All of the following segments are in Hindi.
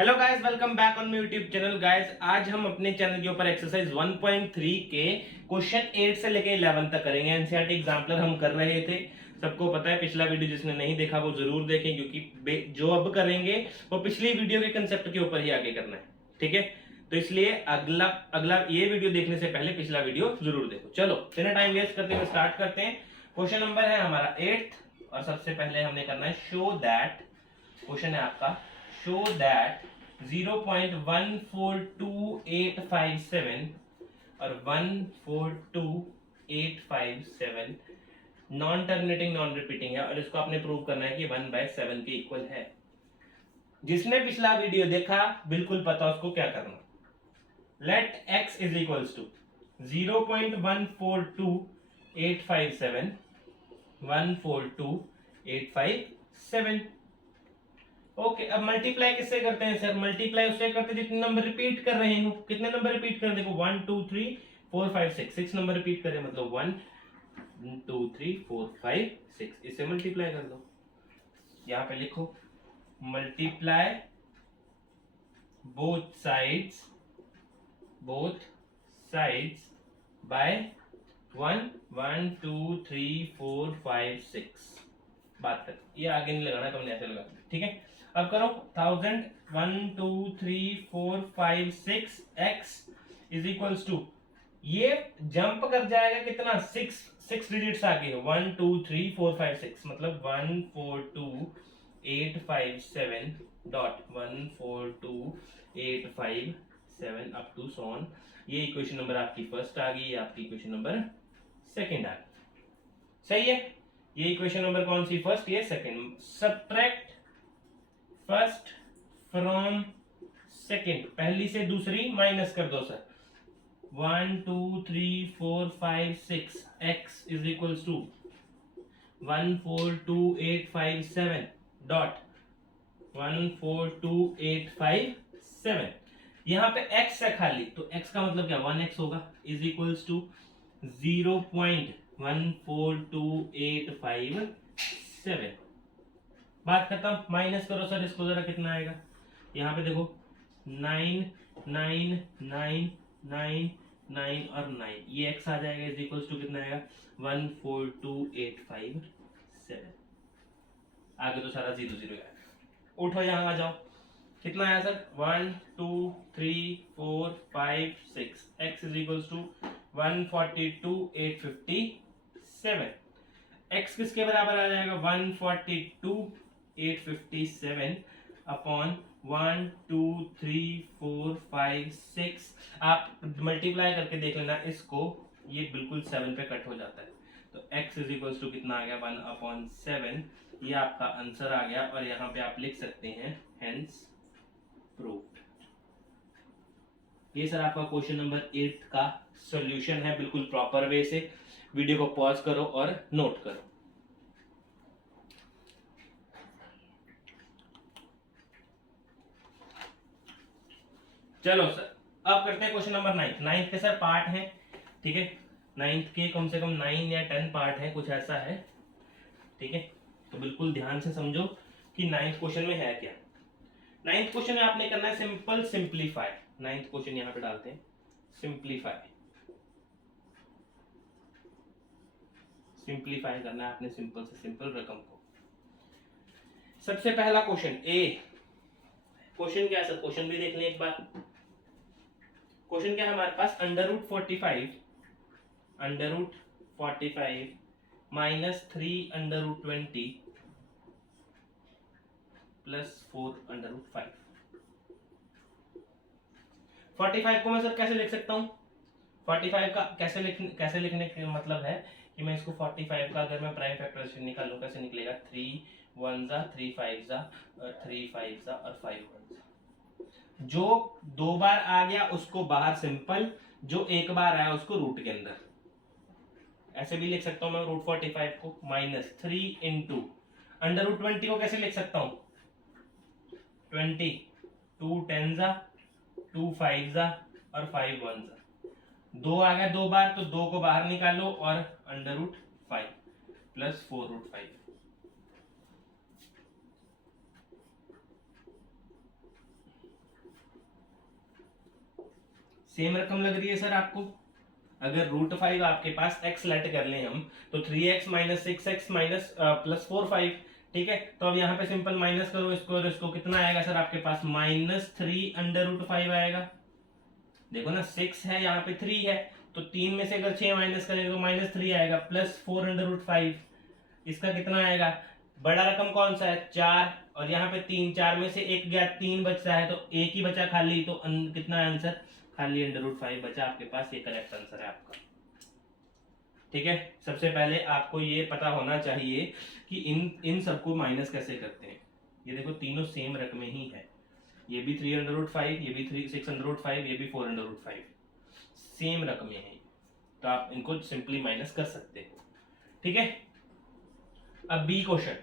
Hello guys, welcome back on my YouTube channel. Guys, आज हम अपने चैनल के ऊपर एक्सरसाइज 1.3 के क्वेश्चन 8 से लेके 11 तक करेंगे। एनसीईआरटी एग्जाम्पलर हम कर रहे थे। सबको पता है, पिछला वीडियो जिसने नहीं देखा वो जरूर देखें, क्योंकि जो अब करेंगे वो पिछली वीडियो के कंसेप्ट के ऊपर ही आगे करना है। ठीक है, तो इसलिए अगला अगला ये वीडियो देखने से पहले पिछला वीडियो जरूर देखो। चलो बिना टाइम वेस्ट करते हुए स्टार्ट करते हैं। क्वेश्चन नंबर है हमारा 8 और सबसे पहले हमने करना है शो दैट। क्वेश्चन है आपका, शो दैट 0.142857 और 142857 नॉन टर्मिनेटिंग नॉन रिपीटिंग है और इसको आपने प्रूव करना है कि 1/7 के इक्वल है। जिसने पिछला वीडियो देखा बिल्कुल पता उसको क्या करना। Let x is equals to 0.142857 142,857। Okay, अब मल्टीप्लाई किससे करते हैं सर? मल्टीप्लाई उससे करते हैं जितने नंबर रिपीट कर रहे हो। कितने नंबर रिपीट कर रहे हैं? देखो 1 2 3 4 5 6 नंबर रिपीट कर रहे हैं, मतलब 1 2 3 4 5 6। इसे मल्टीप्लाई कर दो। यहां पे लिखो मल्टीप्लाई बोथ साइड्स बाय 1 1 2 3 4 5 6। बात कर, ये आगे नहीं लगाना, तुमने ऐसे लगा। ठीक है, अब करो 1000 1 2 3 4 5 6 x इज इक्वल्स टू, ये जंप कर जाएगा कितना? 6 डिजिट्स आगे 1 2 3 4 5 6, मतलब 142,857 डॉट 142,857 अप टू सॉन। ये इक्वेशन नंबर आपकी फर्स्ट आ गई, आपकी इक्वेशन नंबर सेकंड आ गई। सही है, ये इक्वेशन नंबर कौन सी? फर्स्ट, ये second. Subtract first from second, पहली से दूसरी माइनस कर दो sir. 1 2 3 4 5 6 x is equals to 142,857 dot 142,857। यहां पे x है खाली, तो x का मतलब क्या? 1x होगा, इज इक्वल्स टू 0.142,857। बात खत्म। माइनस करो सर इसको जरा, कितना आएगा? यहाँ पे देखो 9 9 9 9 9 और 9, ये x आ जाएगा, इज इक्वल्स टू कितना आएगा? 142,857। आगे तो सारा 0 0 आएगा। उठो, यहाँ आ जाओ। कितना आया sir? 1 2 3 4 5 6 x is equals to 142,857। x किसके बराबर आ जाएगा? 142,857 अपॉन 1 2 3 4 5 6। आप मल्टीप्लाई करके देख लेना इसको, ये बिल्कुल 7 पे कट हो जाता है। तो x इज इक्वल्स टू कितना आ गया? 1/7। ये आपका आंसर आ गया और यहाँ पे आप लिख सकते हैं हेंस प्रूव्ड। ये सर आपका क्वेश्चन नंबर 8 का सॉल्यूशन है, बिल्कुल प्रॉपर वे से। वीडियो को पॉज करो और नोट करो। चलो सर, अब करते हैं क्वेश्चन नंबर 9। 9 के सर पार्ट है, ठीक है। 9 के कम से कम 9 या 10 पार्ट है, कुछ ऐसा है। ठीक है, तो बिल्कुल ध्यान से समझो कि 9th क्वेश्चन में है क्या। 9th क्वेश्चन में आपने करना है सिंपल सिंप्लीफाई। 9th क्वेश्चन यहाँ पे डालते हैं, सिंप्लीफाई। सिंप्लीफाई करना है आपने सिंपल से सिंपल रकम को। सबसे पहला क्वेश्चन ए। क्वेश्चन क्या है सर? क्वेश्चन भी देख लें एक बार। क्वेश्चन क्या है हमारे पास? Under root 45 minus 3 √20 plus 4 √5। 45 को मैं सर कैसे लिख सकता हूँ? 45 का कैसे लिखने का मतलब है कि मैं इसको 45 का अगर मैं प्राइम फैक्टराइजेशन निकालूं, कैसे निकलेगा? 3 1 जा 3 5 जा और 3 5 जा और 5 1 जा। जो 2 बार आ गया उसको बाहर सिंपल, जो 1 बार आया उसको रूट के अंदर। ऐसे भी लिख सकता हूं मैं √45 को माइनस 3 इंटू √20 को कैसे लिख सकता हूं? 20 2 10 जा 2 5 जा और 5 1 जा। 2 आ गया 2 बार, तो 2 को बाहर निकालो और √5 प्लस 4 √5। सेम रकम लग रही है सर आपको? अगर √5 आपके पास x लेट कर लें हम, तो 3x minus 6x minus plus 4 5, ठीक है। तो अब यहाँ पे सिंपल माइनस करो इसको और इसको, कितना आएगा सर आपके पास? -3 √5 आएगा। देखो ना, 6 है, यहाँ पे 3 है, तो 3 में से अगर 6 माइनस करेंगे तो -3 आएगा, प्लस 4 √5, इसका कितना आएगा? बड़ा रकम कौन सा है? 4, और यहाँ पे 3, 4 में से 1 गया, 3 बच रहा है, तो एक ही बचा खाली, तो कितना है आंसर? खाली √5 बचा आपके पास। ये करेक्ट आंसर है आपका, ठीक है। सबसे पहले आपको ये पता होना चाहिए कि इन सबको माइनस कैसे करते हैं। ये देखो तीनों सेम रकमें ही है, ये भी 3 √5, ये भी 6 √5, ये भी 4 √5, सेम रकमें हैं, तो आप इनको सिंपली माइनस कर सकते हो, ठीक है। अब बी क्वेश्चन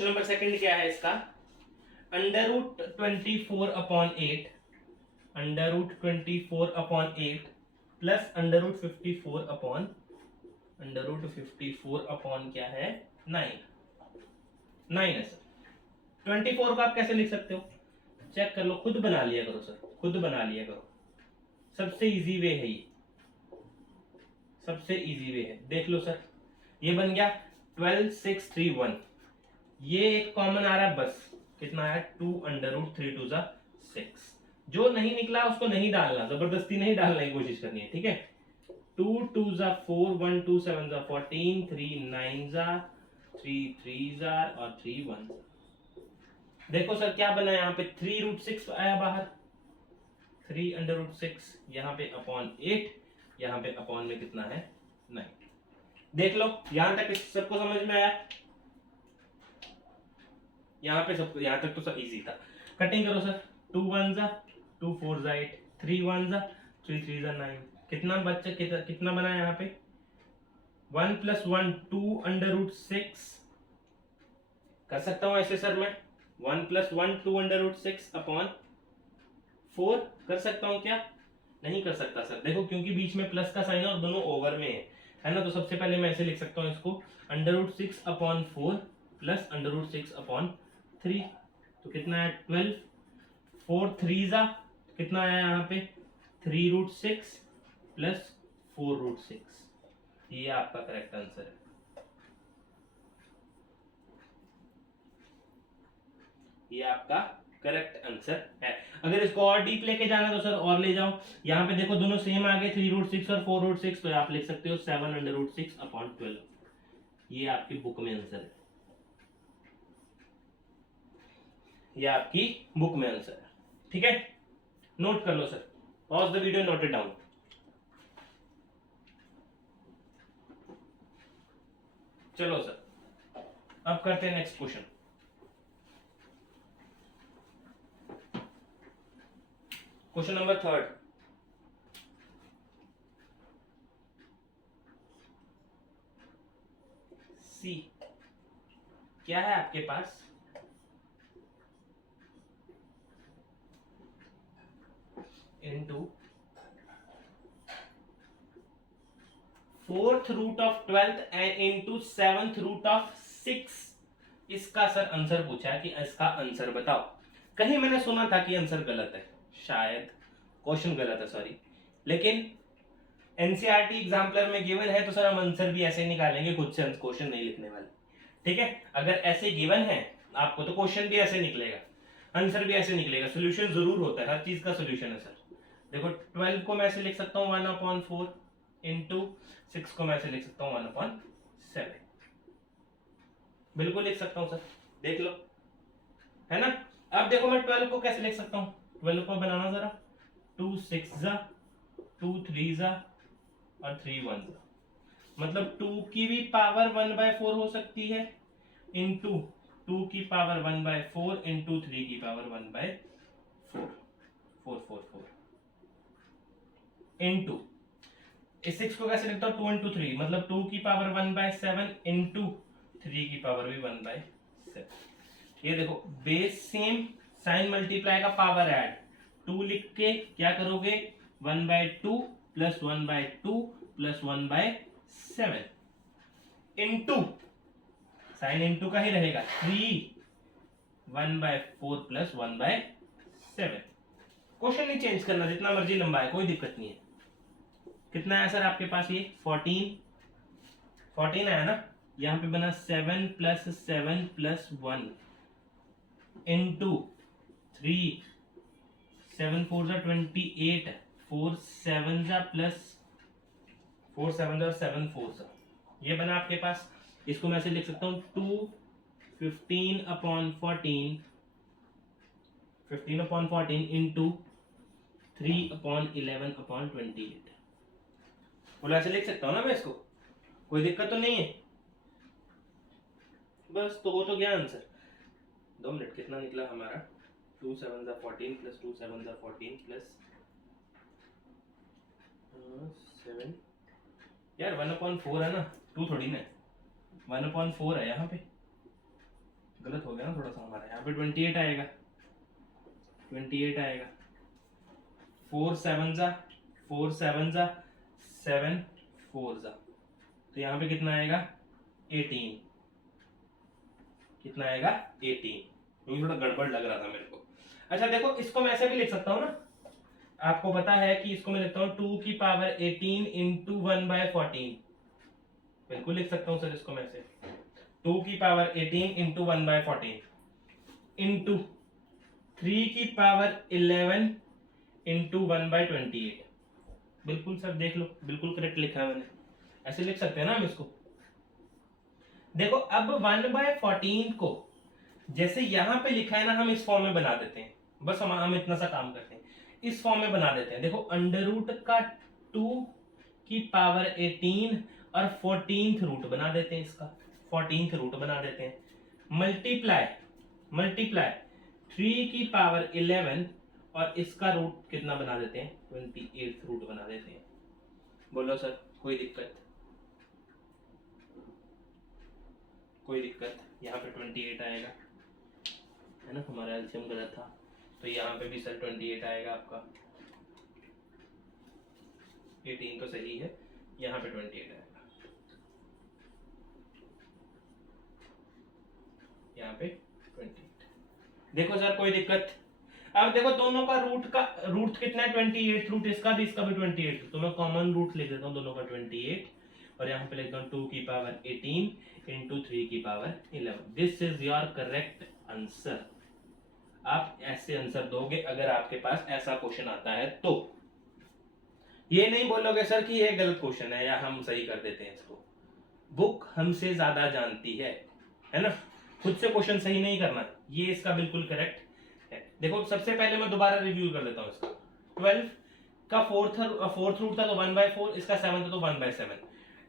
नंबर सेकंड क्या है इसका? √24/8 √24/8 प्लस √54 क्या है? 9 है सर। 24 को आप कैसे लिख सकते हो? चेक कर लो, खुद बना लिया करो सर, खुद बना लिया करो, सबसे इजी वे है ये, सबसे इजी वे है। देख लो सर, ये बन गया 12 6 3 1, ये एक कॉमन आ रहा है बस, कितना आया? 2 √3 2 6। जो नहीं निकला उसको नहीं डालना, जबरदस्ती नहीं डालने की कोशिश करनी है, ठीक है। 2 2 4 1 2 7 14 3 9 3 3 और 3 1। देखो सर क्या बना यहाँ पे? 3 √6 आया बाहर, 3 √6, यहाँ पे अपॉन 8, यहाँ पे अपॉन में कितना है? 9। देख लो यहां तक सबको समझ में आया? यहाँ पे सब, यहाँ तक तो सब इजी था। कटिंग करो सर, 2 1 2 4 8, 3 1 3 3 9, कितना बच्चा कितना बना यहाँ पे? 1 + 1 2 √6, कर सकता हूँ ऐसे सर मैं? 1 + 1 2 √6 अपॉन 4 कर सकता हूँ क्या? नहीं कर सकता सर, देखो क्योंकि बीच में प्लस का साइन और दोनों ओवर में है ना, तो सबसे पहले मैं ऐसे लिख सकता हूँ इसको, √6/4 प्लस √6/3, तो कितना है? 12, 4 3 कितना आया यहाँ पे? 3 √6 प्लस 4 √6, ये आपका करेक्ट आंसर है। ये आपका करेक्ट आंसर है। अगर इसको और डीप लेके जाना तो सर और ले जाओ, यहाँ पे देखो दोनों सेम आ गए, 3 √6 और 4 √6, तो आप लिख सकते हो 7 √6/12, ये आपकी बुक में आंसर है, ये आपकी बुक में आंसर है, ठीक है। नोट कर लो sir, pause the video, note it down. चलो सर, अब करते हैं next question. Question number 3। C क्या है आपके पास? Into 4th root of 12th and into 7th root of 6। इसका सर आंसर पूछा है कि इसका आंसर बताओ। कहीं मैंने सुना था कि आंसर गलत है, शायद क्वेश्चन गलत है, सॉरी, लेकिन एनसीईआरटी एग्जाम्पलर में गिवन है तो सर हम आंसर भी ऐसे निकालेंगे, खुद से क्वेश्चन नहीं लिखने वाले, ठीक है। अगर ऐसे गिवन है आपको तो क्वेश्चन भी ऐसे निकलेगा, आंसर भी ऐसे निकलेगा, सोल्यूशन जरूर होता है, हर चीज का सोल्यूशन है सर। देखो 12 को मैं ऐसे लिख सकता हूँ 1/4 इंटू 6 को मैं ऐसे लिख सकता हूँ 1/7, बिल्कुल लिख सकता हूँ सर, देख लो, है ना। अब देखो मैं 12 को कैसे लिख सकता हूँ? 12 को बनाना जरा, 2 6 2 3 और 3 1, मतलब 2 की भी पावर 1/4 हो सकती है, इंटू 2 की पावर 1/4 इंटू 3 की पावर 1/4, 4 4 4 इंटू इस 6 को कैसे लिखता हूँ? 2 इंटू 3, मतलब 2 की पावर 1/7 इंटू 3 की पावर भी 1/7। ये देखो बेस सेम, साइन मल्टीप्लाई का पावर ऐड, 2 लिख के क्या करोगे? 1/2 plus 1/2 plus 1/7 into sine into का ही रहेगा 3 1/4 प्लस 1/7, क्वेश्चन नहीं चेंज करना, जितना मर्जी लंबा है कोई दिक्कत नहीं है। कितना है सर आपके पास ये 14 आया ना। यहाँ पे बना 7 + 7 + 1 इंटू 3 7 4 जा 28 4 7 जा प्लस 4 7 जा और 7 4 जा, ये बना आपके पास। इसको मैं ऐसे लिख सकता हूँ 2 15/14 15/14 इंटू 3/11/28। बोला ऐसे लिख सकता हूँ ना मैं इसको, कोई दिक्कत तो नहीं है। बस तो वो तो गया आंसर। 2 मिनट, कितना निकला हमारा 2 7 जा 14 प्लस 2 7 जा 14 प्लस 7 यार 1/4 है ना, 2 थोड़ी ना 1/4 है। यहाँ पे गलत हो गया ना थोड़ा सा हमारा, यहाँ पे 28 आएगा 28 आएगा 4 7 जा 7 4 जा, तो यहाँ पे कितना आएगा 18। कितना आएगा 18। ये थोड़ा गड़बड़ लग रहा था मेरे को। अच्छा देखो इसको मैं ऐसे भी लिख सकता हूँ ना, आपको पता है कि इसको मैं लिखता हूँ 2 की पावर 18 इंटू 1/14। बिल्कुल लिख सकता हूँ सर इसको मैं ऐसे 2 की पावर 18 इंटू 1/14 इंटू 3 की पावर 11 इंटू 1/28। बिल्कुल सर देख लो, बिल्कुल करेक्ट लिखा है मैंने, ऐसे लिख सकते हैं ना हम इसको। देखो अब 1/14 को जैसे यहाँ पे लिखा है ना, हम इस फॉर्म में बना देते हैं। बस हम इतना सा काम करते हैं, इस फॉर्म में बना देते हैं। देखो अंडर रूट का 2 की पावर 18 और 14th रूट बना देते हैं, इसका 14th रूट बना देते हैं। मल्टीप्लाई 3 की पावर 11 और इसका रूट कितना बना देते हैं 28th रूट बना देते हैं। बोलो सर कोई दिक्कत? कोई दिक्कत? यहाँ पे 28 आएगा है ना, हमारा एलसीएम गलत था, तो यहाँ पे भी सर 28 आएगा आपका। 18 तो सही है, यहाँ पे 28 आएगा, यहाँ पे 28। देखो सर कोई दिक्कत? अब देखो दोनों का रूट कितना है 28 रूट, इसका भी 28, तो मैं कॉमन रूट लिख देता हूँ दोनों का 28 और यहाँ पे लिखता हूँ 2 की पावर 18 इंटू 3 की power 11। This is your correct answer. आप ऐसे आंसर दोगे अगर आपके पास ऐसा क्वेश्चन आता है तो। ये नहीं बोलोगे सर कि ये गलत क्वेश्चन है या हम सही कर देते हैं इसको। बुक हमसे ज्यादा जानती है ना, खुद से क्वेश्चन सही नहीं करना। ये इसका बिल्कुल करेक्ट है। देखो सबसे पहले मैं दोबारा रिव्यू कर देता हूँ इसका। 12 का फोर्थ रूट था तो 1/4, इसका 7 था तो 1/7।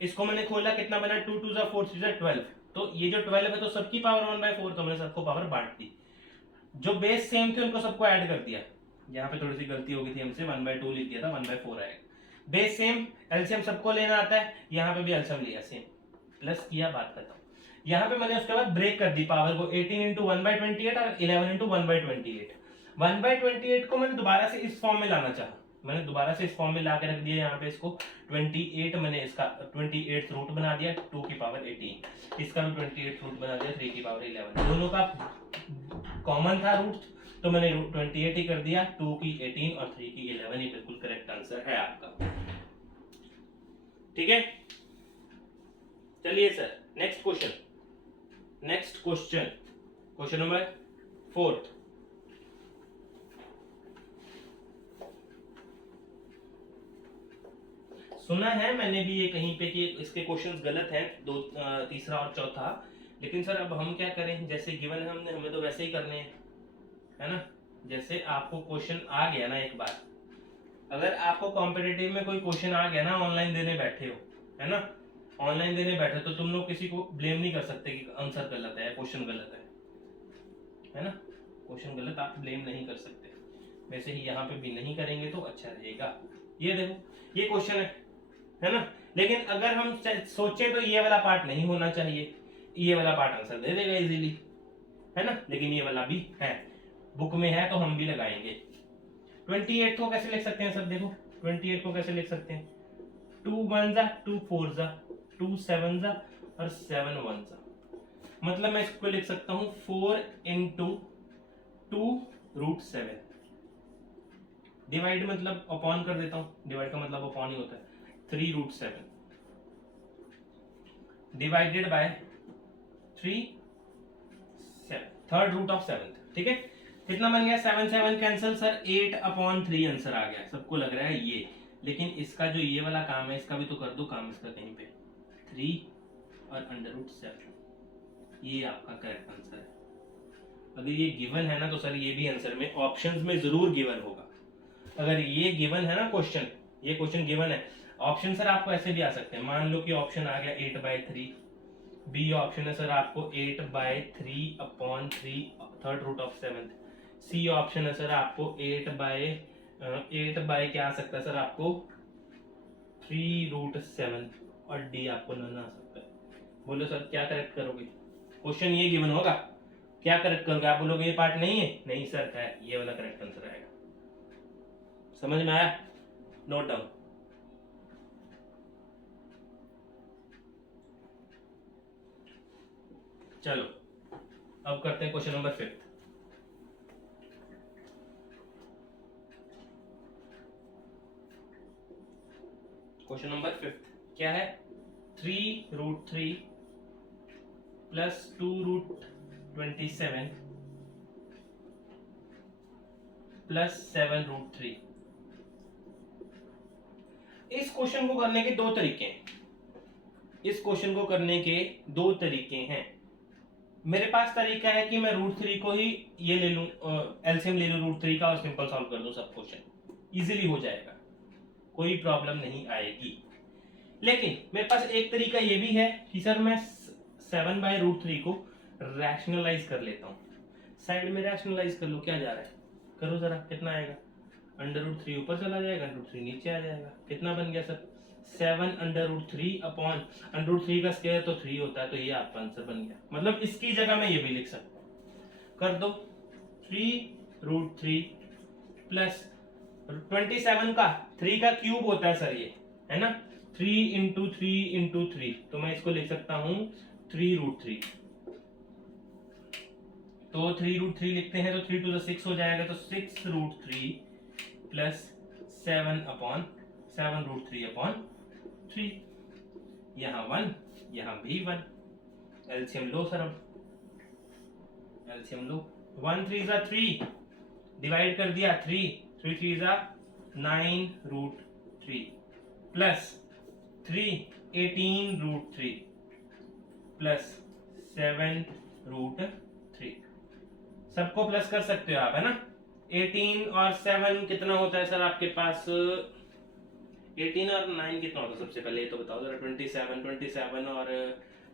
इसको मैंने खोला, कितना बना 2 2 4 4 3 12, तो ये जो 12 है तो सबकी पावर 1/4, तो मैंने सबको पावर बांट दी। जो बेस सेम थे उनको सबको ऐड कर दिया। यहाँ पे थोड़ी सी गलती हो गई थी हमसे, 1/2 लिख दिया था, 1/4 आएगा। बेस सेम, एलसीएम सबको लेना आता है, यहाँ पे भी एलसीएम लिया सेम, प्लस किया, बात करता हूँ। यहाँ पे मैंने उसके बाद ब्रेक कर दी पावर को, 18 इंटू 1/28 और 11 इंटू 1/28। 1/28 को मैंने दोबारा से इस फॉर्म में लाना चाहा, मैंने दोबारा से इस फॉर्म में ला के रख दिया। यहाँ पे इसको 28 मैंने इसका 28th रूट बना दिया 2 की पावर 18, इसका भी 28th रूट बना दिया 3 की पावर 11। दोनों का कॉमन था रूट, तो मैंने 28 ही कर दिया, 2 की 18 और 3 की 11 ही बिल्कुल करेक्ट आंसर है आपका। ठीक है, चलिए सर नेक्स्ट क्वेश्चन नंबर 4। सुना है मैंने भी ये कहीं पे कि इसके क्वेश्चंस गलत हैं, तीसरा और चौथा, लेकिन सर अब हम क्या करें, जैसे गिवन है हमें तो वैसे ही करने हैं, है ना। जैसे आपको क्वेश्चन आ गया ना, एक बार अगर आपको कॉम्पिटिटिव में कोई क्वेश्चन आ गया ना, ऑनलाइन देने बैठे हो, है ना, ऑनलाइन देने बैठे तो तुम लोग किसी को ब्लेम नहीं कर सकते कि आंसर गलत है, क्वेश्चन गलत है ना। क्वेश्चन गलत आप ब्लेम नहीं कर सकते, वैसे ही यहाँ पे भी नहीं करेंगे तो अच्छा रहेगा। ये देखो ये क्वेश्चन है ना, लेकिन अगर हम सोचें तो ये वाला पार्ट नहीं होना चाहिए, ये वाला पार्ट आंसर दे देगा इजीली, है ना, लेकिन ये वाला भी है, बुक में है तो हम भी लगाएंगे। 28 को कैसे लिख सकते हैं सर? देखो 28 को कैसे लिख सकते हैं, 2 1 जा 2 4 जा 2 7 जा और 7 1 जा, मतलब मैं इसको लिख सकता हूं 4 इंटू 2 रूट 7, डिवाइड मतलब अपॉन कर देता हूँ, डिवाइड का मतलब अपॉन ही होता है। 3√7 divided by 3 third root of 7, ठीक है। कितना बन गया? 7 7 कैंसिल सर, 8/3 आंसर आ गया। सबको लग रहा है ये, लेकिन इसका जो ये वाला काम है इसका भी तो कर दो काम इसका कहीं पे। 3 और √7, ये आपका करेक्ट आंसर है। अगर ये गिवन है ना तो सर ये भी आंसर में ऑप्शंस में जरूर गिवन होगा। अगर ये गिवन है ना क्वेश्चन, ये क्वेश्चन गिवन है, ऑप्शन सर आपको ऐसे भी आ सकते हैं। मान लो कि ऑप्शन आ गया 8/3, बी ऑप्शन है सर आपको 8/3/3 third root of 7, C option है सर आपको 8 बाय क्या आ सकता है सर आपको 3√7, और डी आपको नन आ सकता है। बोलो सर क्या करेक्ट करोगे? क्वेश्चन ये गिवन होगा, क्या करेक्ट करोगे? आप बोलोगे ये पार्ट नहीं है, नहीं सर है, ये वाला करेक्ट आंसर आएगा। समझ में आया? Note down. चलो अब करते हैं क्वेश्चन नंबर 5। क्वेश्चन नंबर 5 क्या है? 3√3 प्लस 2√27 प्लस 7√3। इस क्वेश्चन को करने के दो तरीके हैं। इस क्वेश्चन को करने के दो तरीके हैं। मेरे पास तरीका है कि मैं √3 को ही ये ले लूं, एलसीएम ले लूं √3 का और सिंपल सॉल्व कर दूं सब क्वेश्चन, इजीली हो जाएगा, कोई प्रॉब्लम नहीं आएगी। लेकिन मेरे पास एक तरीका ये भी है कि सर मैं 7/√3 को रैशनलाइज कर लेता हूँ। साइड में रैशनलाइज कर लो, क्या जा रहा है, करो जरा, कितना आएगा? √3 ऊपर चला जाएगा, √3 नीचे आ जाएगा। कितना बन गया सर? 7/√3 अपॉन √3 का स्क्वायर तो 3 होता है, तो ये आपका आंसर बन गया। मतलब इसकी जगह मैं ये भी लिख सकता हूँ, कर दो 3√3 प्लस 27 का 3 का क्यूब होता है सर ये, है ना, 3 इंटू 3 इंटू 3, तो मैं इसको लिख सकता हूँ 3√3। तो 3√3 लिखते हैं तो 3 to the 6 हो जाएगा, तो 6√3 प्लस 7/3 यहाँ 1 यहाँ भी 1, एलसीएम लो सर, अब एलसीएम लो। 1 3 जा 3, डिवाइड कर दिया 3 3 3 जा 9√3 प्लस 3 18√3 प्लस 7√3। सबको प्लस कर सकते हो आप, है ना। 18 और 7 कितना होता है सर आपके पास? 18 और 9 कितना होता है सबसे पहले ये तो बताओ जरा। 27 और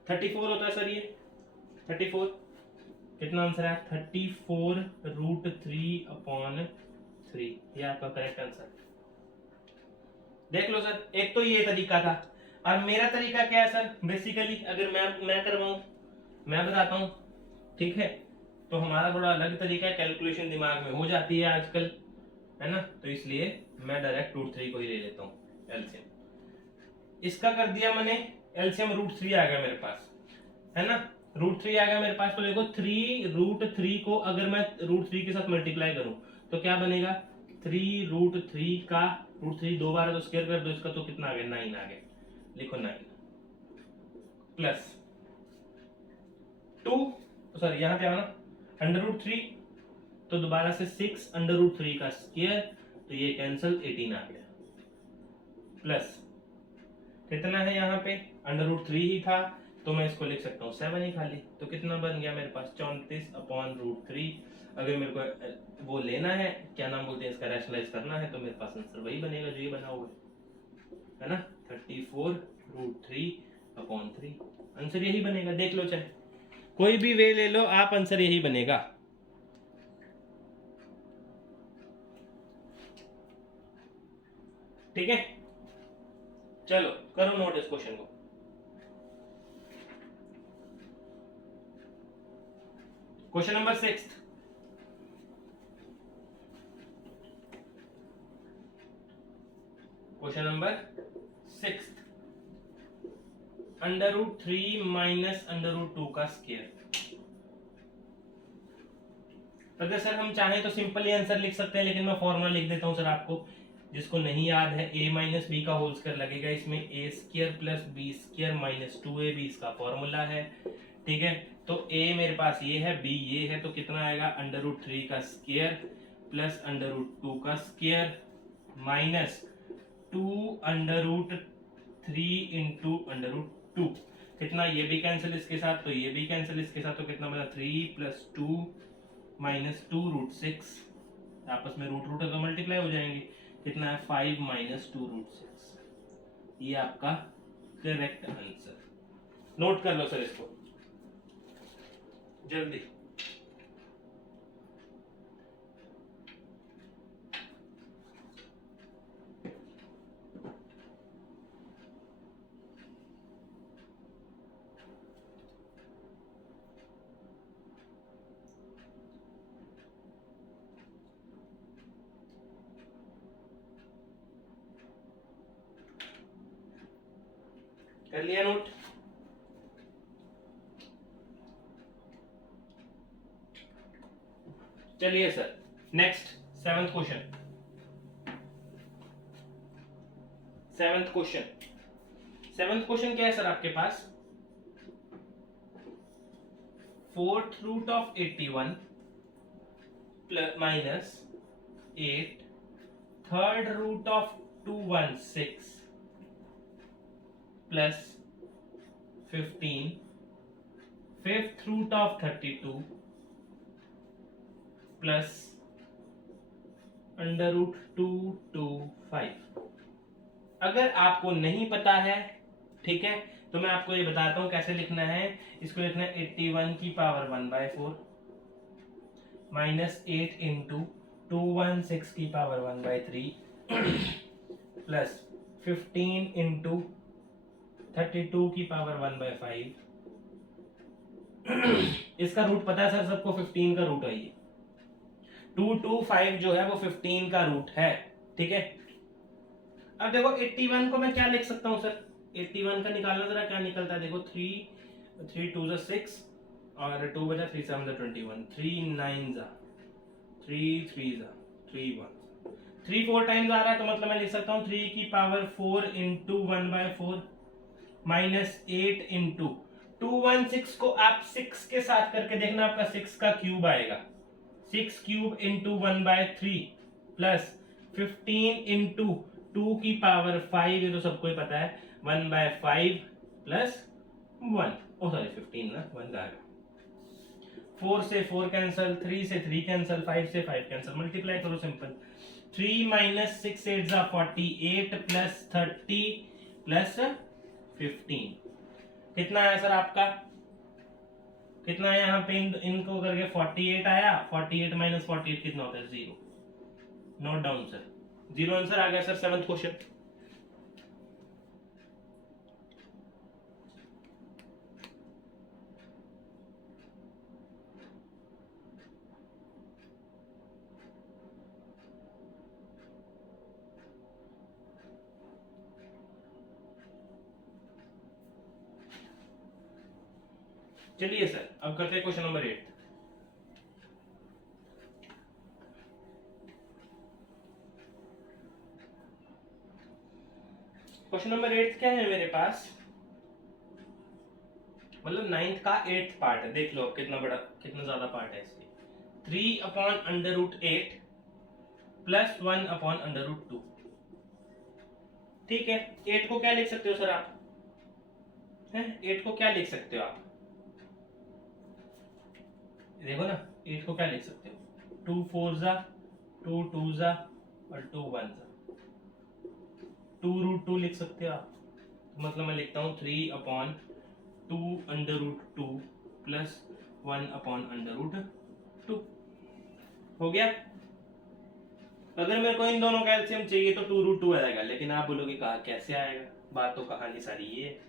34 होता है सर ये 34। कितना आंसर है? 34√3/3, ये आपका करेक्ट आंसर। देख लो सर, एक तो ये तरीका था, और मेरा तरीका क्या है सर? बेसिकली अगर मैं करवाऊं, मैं बताता हूं, ठीक है, तो हमारा थोड़ा अलग तरीका है, कैलकुलेशन दिमाग में हो जाती है आजकल, है ना, तो इसलिए मैं डायरेक्ट √3 को ही ले लेता हूँ एलसीएम। इसका कर दिया मैंने एलसीएम, √3 आ गया मेरे पास, है ना, √3 आ गया मेरे पास। तो देखो 3√3 को अगर मैं √3 के साथ मल्टीप्लाई करूं तो क्या बनेगा? 3√3 का √3 दो बार है तो स्क्वायर कर दो इसका, तो कितना आ गया? 9 आ गया, लिखो 9 प्लस 2, सॉरी यहाँ पे आना √3, तो दोबारा से 6 √3 का स्क्वायर, तो ये कैंसिल 18 आ गया, प्लस कितना है यहाँ पे? √3 ही था तो मैं इसको लिख सकता हूँ 7 ही खाली, तो कितना बन गया मेरे पास? 34/√3। अगर मेरे को वो लेना है, क्या नाम बोलते हैं इसका, रैशनलाइज करना है, तो मेरे पास आंसर वही बनेगा जो ये बना हुआ है ना, 34√3/3, आंसर यही बनेगा। देख लो, चाहे कोई भी वे ले लो आप, आंसर यही बनेगा। ठीक है, चलो करो नोट इस क्वेश्चन को। Question number 6, question number 6, √3 minus √2 का स्क्वायर अगर सर हम चाहें तो सिंपली आंसर लिख सकते हैं, लेकिन मैं फॉर्मूला लिख देता हूँ सर आपको, जिसको नहीं याद है। a माइनस बी का होल स्क्वायर लगेगा इसमें, A square plus B square minus 2ab इसका फॉर्मूला है, ठीक है। तो a मेरे पास ये है, b ये है, तो कितना आएगा √3 का स्क्वायर प्लस √2 का स्क्वायर माइनस 2√3 इंटू √2। कितना, ये भी कैंसिल इसके साथ, तो ये भी कैंसिल इसके साथ, तो कितना बना 3 + 2 माइनस 2√6, आपस में रूट रूट अगर मल्टीप्लाई हो जाएंगे, कितना है 5 - 2√6। ये आपका करेक्ट आंसर। नोट कर लो सर इसको जल्दी। कर लिया नोट? चलिए sir next seventh question. Seventh question क्या है सर आपके पास? 4th root of 81 minus 8 3rd root of 216 plus 15 5th root of 32 plus √225। अगर आपको नहीं पता है, ठीक है, तो मैं आपको ये बताता हूं कैसे लिखना है। इसको लिखना है 81 की पावर 1/4 माइनस 8 इंटू 216 की पावर 1/3 प्लस 15 इंटू 32 की पावर 1/5। इसका रूट पता है सर सबको, 15 का रूट है ये, 225 जो है वो 15 का रूट है, ठीक है। अब देखो 81 को मैं क्या लिख सकता हूं सर? 81 का निकालना जरा, क्या निकलता है देखो, 3 2 6 और 2 बचा 3 7 21, 3 9 3 3 3 1 3 4 टाइम्स आ रहा है, तो मतलब मैं लिख सकता हूँ 3 की पावर 4 इंटू 1/4 माइनस 8 इंटू 216 को आप 6 के साथ करके देखना, आपका 6 का क्यूब आएगा, 6 क्यूब इंटू 1/3 प्लस 15 इंटू 2 की पावर 5, ये तो सबको ही पता है, 1/5 प्लस 1, ओ सॉरी 15 ना, 1 का 4 से 4 कैंसिल, 3 से 3 कैंसिल, 5 से 5 कैंसिल, मल्टीप्लाई करो सिंपल, 3 - 6 8 48 प्लस 30 प्लस 15। कितना आया सर आपका? कितना है यहाँ पे इनको करके 48 आया, 48 - 48 कितना होता है? 0। नोट डाउन सर, 0 आंसर आ गया सर सेवंथ क्वेश्चन। चलिए सर अब करते हैं क्वेश्चन नंबर 8। क्वेश्चन नंबर 8 क्या है मेरे पास? मतलब 9th का 8th पार्ट है, देख लो कितना बड़ा, कितना ज्यादा पार्ट है इसमें। 3/√8 प्लस 1/√2। ठीक है, 8 को क्या लिख सकते हो सर आप? हैं 8 को क्या लिख सकते हो आप? देखो ना, 8 को क्या लिख सकते हो? 2 4 2 2 और 2 1 2√2 लिख सकते हो आप। मतलब मैं लिखता हूँ 3/2√2 प्लस 1/√2 हो गया। अगर मेरे को इन दोनों का एलसीएम चाहिए तो 2√2 आएगा, लेकिन आप बोलोगे कहा कैसे आएगा? बात तो कहानी सारी ये है,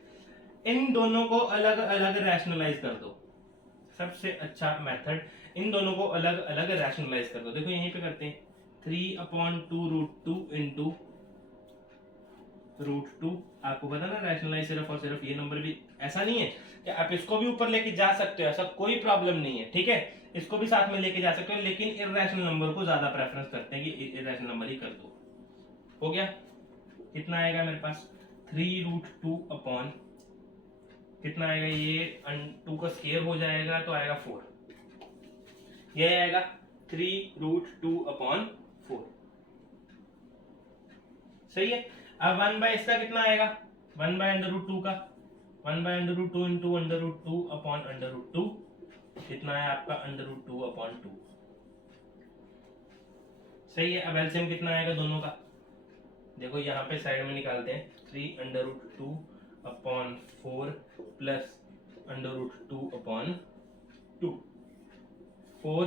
इन दोनों को अलग अलग रैशनलाइज कर दो। सबसे अच्छा मेथड, इन दोनों को अलग अलग रैशनलाइज कर दो। देखो यहीं पे करते हैं, 3/2√2 इंटू √2। आपको पता ना रैशनलाइज सिर्फ और सिर्फ ये नंबर भी, ऐसा नहीं है कि आप इसको भी ऊपर लेके जा सकते हो, ऐसा कोई प्रॉब्लम नहीं है, ठीक है। इसको भी साथ में लेके जा सकते हो, लेकिन इर्रेशनल नंबर को ज्यादा प्रेफरेंस करते हैं कि इर्रेशनल नंबर ही कर दो। हो गया, कितना आएगा मेरे पास 3√2 अपॉन कितना आएगा, ये 2 का स्क्वायर हो जाएगा तो आएगा 4, ये आएगा 3√2 अपॉन 4। सही है। अब 1 बाय इसका कितना आएगा, 1 बाय √2 का 1 बाय √2 इंटू √2 अपॉन √2 कितना है आपका √2 अपॉन 2। सही है। अब एलसीएम कितना आएगा दोनों का, देखो यहाँ पे साइड में निकालते हैं, 3√2 अपॉन 4 प्लस √2 अपॉन 2, 4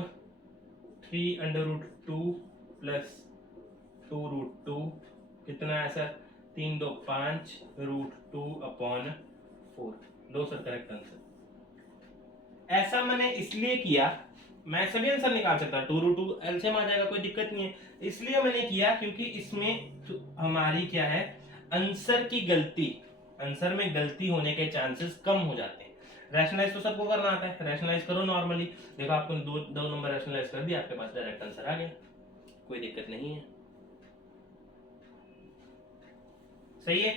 3√2 प्लस 2√2 कितना है सर, 3 2 5 √2 अपॉन 4। लो सर करेक्ट आंसर। ऐसा मैंने इसलिए किया, मैं सभी आंसर निकाल सकता, 2√2 एलसीएम आ जाएगा, कोई दिक्कत नहीं है। इसलिए मैंने किया क्योंकि इसमें हमारी क्या है, आंसर की गलती, आंसर में गलती होने के चांसेस कम हो जाते हैं। रैशनलाइज तो सबको करना आता है, रैशनलाइज करो नॉर्मली, देखो आपको दो नंबर रैशनलाइज कर दिया, आपके पास डायरेक्ट आंसर आ गया, कोई दिक्कत नहीं है। सही है।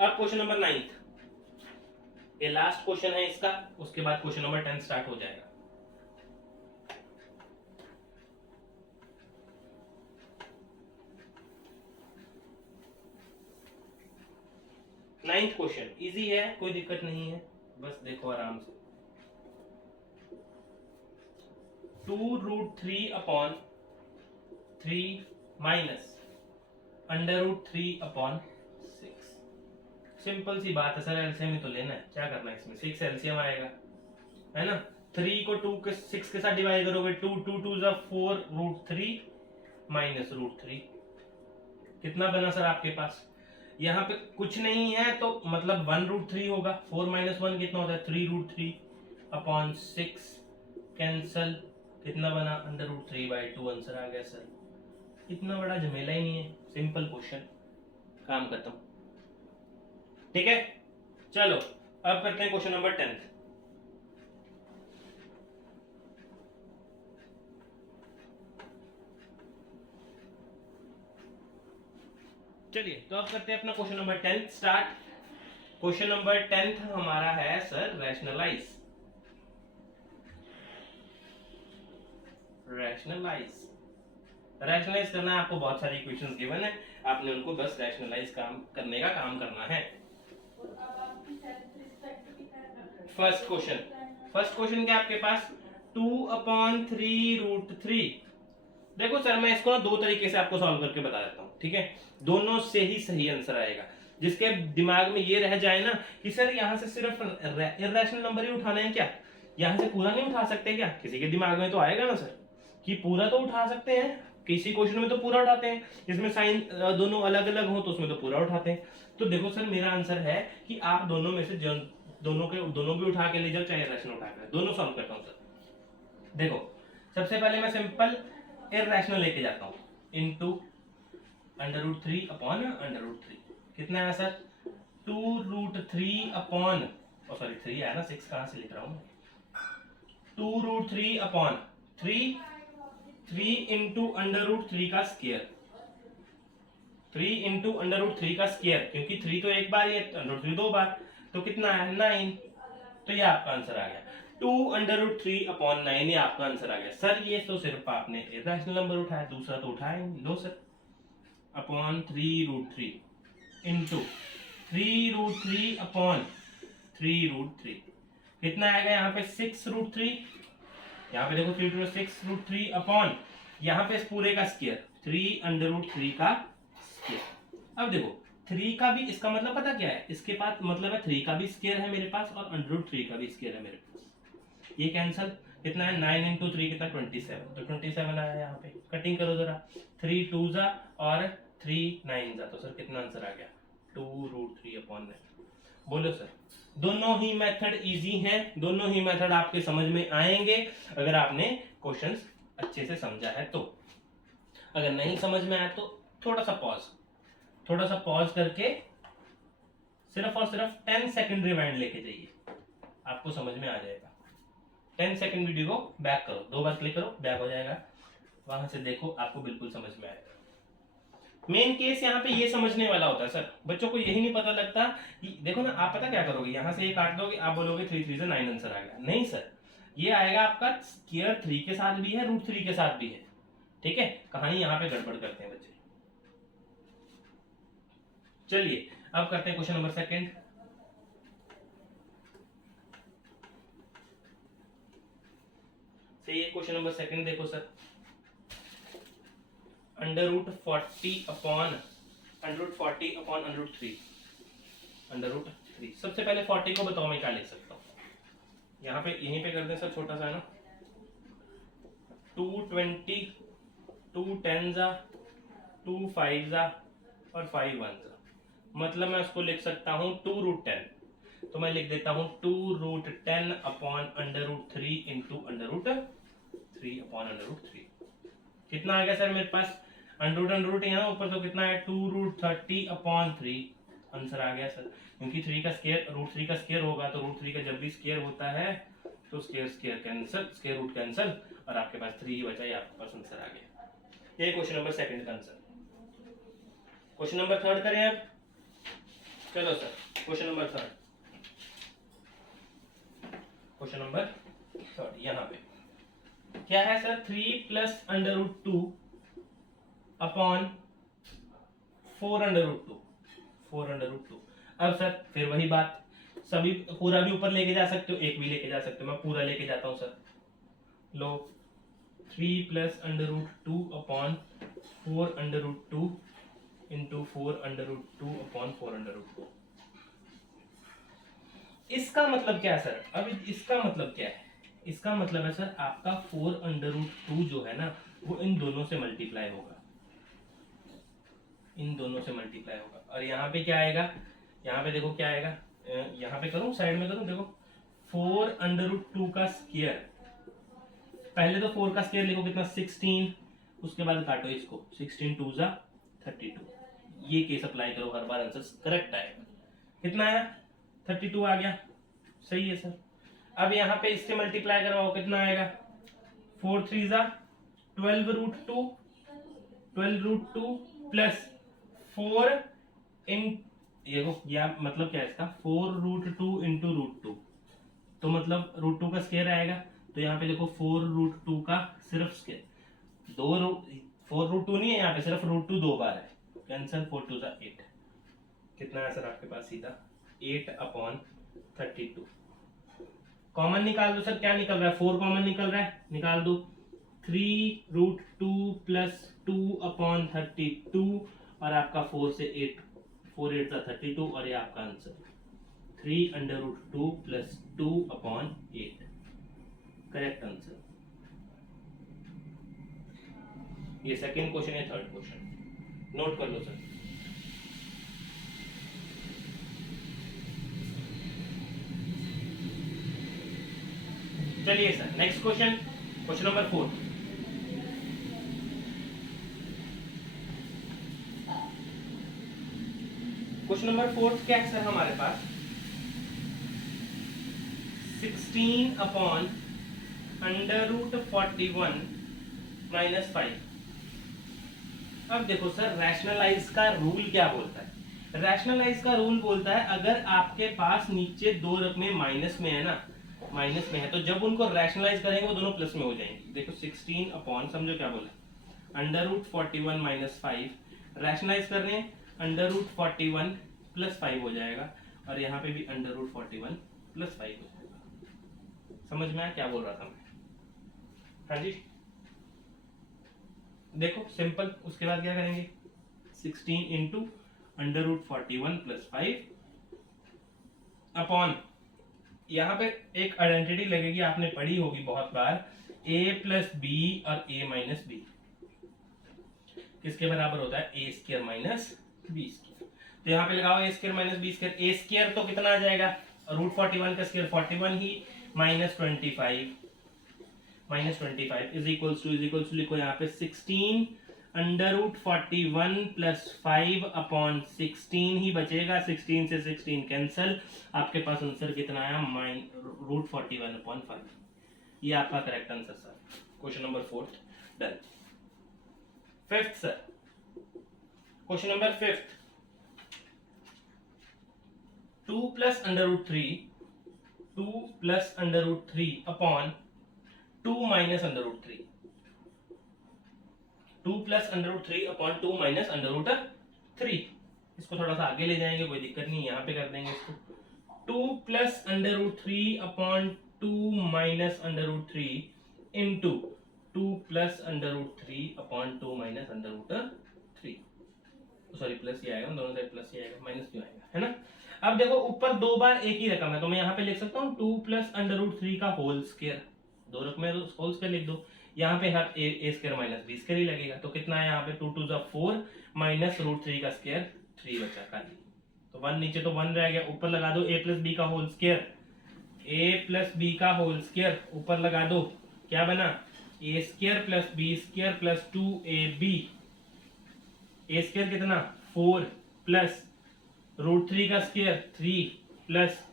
अब क्वेश्चन नंबर 9, ये लास्ट क्वेश्चन है इसका, उसके बाद क्वेश्चन नंबर 10 स्टार्ट हो जाएगा। नाइन्थ क्वेश्चन इजी है, कोई दिक्कत नहीं है, बस देखो आराम से। 2√3 अपॉन 3 माइनस √3 अपॉन 6। सिंपल सी बात है सर, एलसीएम ही तो लेना है, क्या करना है इसमें, 6 एलसीएम आएगा, है ना। 3 को 2 के 6 के साथ डिवाइड करोगे, 2 2 2 4√3 माइनस √3 कितना बना सर आपके पास। यहाँ पे कुछ नहीं है तो मतलब 1√3 होगा, 4 माइनस 1 कितना होता है, 3√3 अपॉन 6 कैंसल, कितना बना √3/2 आंसर आ गया सर। इतना बड़ा झमेला ही नहीं है, सिंपल क्वेश्चन, काम खत्म। ठीक है, चलो अब करते हैं क्वेश्चन नंबर 10। चलिए तो अब करते हैं अपना question number 10 start. Question number 10 हमारा है सर रैशनलाइज। रैशनलाइज करना है आपको, बहुत सारी इक्वेशंस गिवन है, आपने उनको बस रैशनलाइज करने का काम करना है। फर्स्ट क्वेश्चन क्या आपके पास, 2/3√3। देखो सर मैं इसको ना दो तरीके से आपको सॉल्व करके बता देता हूँ, ठीक है, दोनों से ही सही आंसर आएगा। जिसके दिमाग में ये रह जाए ना कि सर यहाँ से सिर्फ इर्रेशनल नंबर ही उठाना है क्या, यहाँ से पूरा नहीं उठा सकते क्या, किसी के दिमाग में तो आएगा ना सर कि पूरा तो उठा सकते हैं, किसी क्वेश्चन में तो पूरा उठाते हैं, जिसमें साइन दोनों अलग अलग हो तो उसमें तो पूरा उठाते हैं। तो देखो सर मेरा आंसर है कि आप दोनों में से दोनों भी उठा के ले जाओ, चाहे इर्रेशनल उठा के, दोनों सॉल्व करता हूँ सर। देखो सबसे पहले मैं सिंपल इर्रेशनल लेके जाता हूँ, इनटू √3 अपॉन √3 कितना है सर, 2√3 अपॉन, सॉरी 3 है ना, 6 कहाँ से लिख रहा हूँ, 2√3 अपॉन 3 इंटू √3 का स्क्वायर, 3 इंटू √3 का स्क्वायर, क्योंकि 3 तो एक बार, ये √3 दो बार, तो कितना है 9। तो ये आपका आंसर आ गया, 2√3 अपॉन 9, ये आपका आंसर आ गया सर। ये तो सिर्फ आपने इर्रेशनल नंबर उठाया, दूसरा तो उठाया नहीं, लो सर, अपॉन 3√3 इंटू 3√3 अपॉन 3√3 कितना आएगा यहाँ पे 6√3, यहाँ पे देखो 6√3 अपॉन यहाँ पे इस पूरे का स्क्वायर 3√3 का स्क्वायर। अब देखो 3 का भी, इसका मतलब पता क्या है, इसके पास मतलब है 3 का भी स्क्वायर है मेरे पास और √3 का भी स्क्वायर है मेरे पास, ये कैंसल, कितना है 9 इंटू 3 कितना 27, तो 27 आया यहाँ पे, कटिंग करो जरा, 3 2 जा और 3 9 जा, तो सर कितना आंसर आ गया 2√3 अपॉन 9। बोलो सर, दोनों ही मेथड इजी हैं, दोनों ही मेथड आपके समझ में आएंगे अगर आपने क्वेश्चंस अच्छे से समझा है तो। अगर नहीं समझ में आया तो थोड़ा सा पॉज करके सिर्फ और सिर्फ 10 सेकंड रिवाइंड लेके जाइए, आपको समझ में आ जाएगा। 10 सेकंड वीडियो को बैक करो, 2 बार क्लिक करो, बैक हो जाएगा, वहां से देखो, आपको बिल्कुल समझ में आएगा। मेन केस यहाँ पे ये समझने वाला होता है सर, बच्चों को यही नहीं पता लगता। देखो ना, आप पता क्या करोगे, यहाँ से ये काट दोगे, आप बोलोगे 3 3 से 9 आंसर आ गया। नहीं सर, ये आएगा आपका स्क्वायर 3 के साथ भी है, रूट 3 के साथ भी है। ठीक है, कहानी यहाँ पे गड़बड़ करते हैं बच्चे। चलिए अब करते हैं क्वेश्चन नंबर सेकंड। सही है, क्वेश्चन नंबर सेकंड देखो sir, under root 40 upon under root 40 upon under root 3, under root 3। सबसे पहले 40 को बताओ मैं क्या लिख सकता हूँ, यहाँ पे यहीं पे कर दें सर, छोटा सा है ना, 220, 2 10 जा, 2 5 जा और 5 1 जा, मतलब मैं उसको लिख सकता हूँ 2 रूट 10। तो मैं लिख देता हूँ 2 root 10 upon under root 3 into under root 3 upon under root 3। कितना आ गया सर मेरे पास, अंडर रूट यहाँ ऊपर तो कितना है 2 रूट 30 अपॉन 3, आंसर आ गया सर। क्योंकि 3 का स्क्वायर रूट 3 का स्क्वायर होगा, तो रूट 3 का जब भी स्क्वायर होता है तो square square cancel, square root cancel, और आपके पास 3 ही बचा, ये आपके पास आंसर आ गया। ये क्वेश्चन नंबर सेकंड का आंसर। क्वेश्चन नंबर थर्ड करें अब, चलो sir question number third, question number third यहाँ पे क्या है sir, 3 plus under root 2 upon 4 under root 2, 4 under root 2। अब सर फिर वही बात, सभी पूरा भी ऊपर लेके जा सकते हो, एक भी लेके जा सकते हो, मैं पूरा लेके जाता हूँ सर। लो 3 plus under root 2 upon 4 under root 2 into 4 under root 2 upon 4 under root 2। इसका मतलब क्या है सर, अब इसका मतलब क्या है, इसका मतलब है सर आपका 4 अंडर रूट 2 जो है ना, वो इन दोनों से मल्टीप्लाई होगा, इन दोनों से मल्टीप्लाई होगा। और यहाँ पे क्या आएगा, यहाँ पे देखो क्या आएगा, यहाँ पे करूँ साइड में करूँ, देखो 4 अंडर रूट 2 का स्क्वायर, पहले तो 4 का स्क्वायर लिखो कितना 16, उसके बाद काटो इसको, 16 2 जा 32, ये केस अप्लाई करो, हर बार आंसर करेक्ट आएगा। कितना आया 32 आ गया, सही है सर। अब यहाँ पे इससे मल्टीप्लाई करवाओ, कितना आएगा 4 3 जा 12 रूट 2, 12 रूट 2 प्लस 4 इन, ये मतलब क्या है इसका, 4 रूट 2 इंटू रूट 2, तो मतलब रूट 2 का स्क्वायर आएगा, तो यहाँ पे देखो 4 रूट 2 का सिर्फ स्क्वायर, 4 रूट 2 नहीं है यहाँ पे, सिर्फ रूट 2 दो बार है, कैंसिल, 4 2 जा 8। कितना है सर आपके पास सीधा 8 अपॉन 32। कॉमन निकाल दो सर, क्या निकल रहा है, 4 कॉमन निकल रहा है, निकाल दो, 3 रूट 2 प्लस 2 अपॉन 32, और आपका 4 से 8, 4 8 जा 32, और ये आपका answer 3 under root 2 plus 2 upon 8, correct answer. ये सेकंड क्वेश्चन है, थर्ड क्वेश्चन नोट कर लो सर। चलिए sir next question, question number 4। Question number 4 क्या है सर हमारे पास, 16 अपॉन अंडर रूट 41 माइनस 5। अब देखो सर रैशनलाइज का रूल क्या बोलता है, रैशनलाइज का रूल बोलता है अगर आपके पास नीचे दो रकमें माइनस में है ना, माइनस में है, तो जब उनको रैशनलाइज करेंगे वो दोनों प्लस में हो जाएंगे। देखो 16 अपॉन, समझो क्या बोला, अंडर रूट 41 माइनस 5, रैशनलाइज कर रहे हैं, अंडर रूट 41 प्लस 5 हो जाएगा, और यहाँ पे भी अंडर रूट 41 प्लस 5 हो जाएगा। समझ में आया क्या बोल रहा था मैं, हाँ जी देखो सिंपल, उसके बाद क्या करेंगे 16 into under root 41 plus 5 upon, यहाँ पे एक आइडेंटिटी लगेगी, आपने पढ़ी होगी बहुत बार, a प्लस बी और a माइनस बी किसके बराबर होता है, a square minus B square. तो यहाँ पे लगाओ a square minus B square, a square तो कितना आ जाएगा, रूट 41 का स्क्वायर 41 ही, minus 25, minus 25 is equals to लिखो यहाँ पे 16 अंडर रूट 41 प्लस 5 अपॉन 16 ही बचेगा, 16 से 16 कैंसिल, आपके पास आंसर कितना आया, रूट 41 अपॉन 5। ये आपका correct answer sir. Question number 4 done. 5th sir, question number 5th, 2 plus under root 3 upon 2 minus under root 3, 2 plus under root 3 upon 2 minus under root 3। इसको थोड़ा सा आगे ले जाएंगे, कोई दिक्कत नहीं, यहाँ पे कर देंगे इसको। 2 plus under root 3 upon 2 minus under root 3 into 2 plus under root 3 upon 2 minus under root 3। Sorry plus ही आएगा, दोनों साइड प्लस ही आएगा, माइनस क्यों आएगा, है ना। अब देखो ऊपर दो बार एक ही रकम है, तो मैं यहाँ पे लिख सकता हूँ 2 प्लस अंडर रूट 3 का होल स्क्वायर, दो रकम है होल स्क्वायर लिख दो। यहाँ पे हर ए स्क्वायर माइनस बी स्क्वायर ही लगेगा, तो कितना है यहाँ पे 2 2 4 माइनस रूट 3 का स्क्वायर 3 बचा खाली, तो 1 नीचे तो 1 रह गया, ऊपर लगा दो a प्लस बी का whole square, a plus B का होल स्क्वायर ऊपर लगा दो, क्या बना a स्क्वायर plus B square plus 2ab, a square कितना 4 प्लस रूट 3 का square 3 plus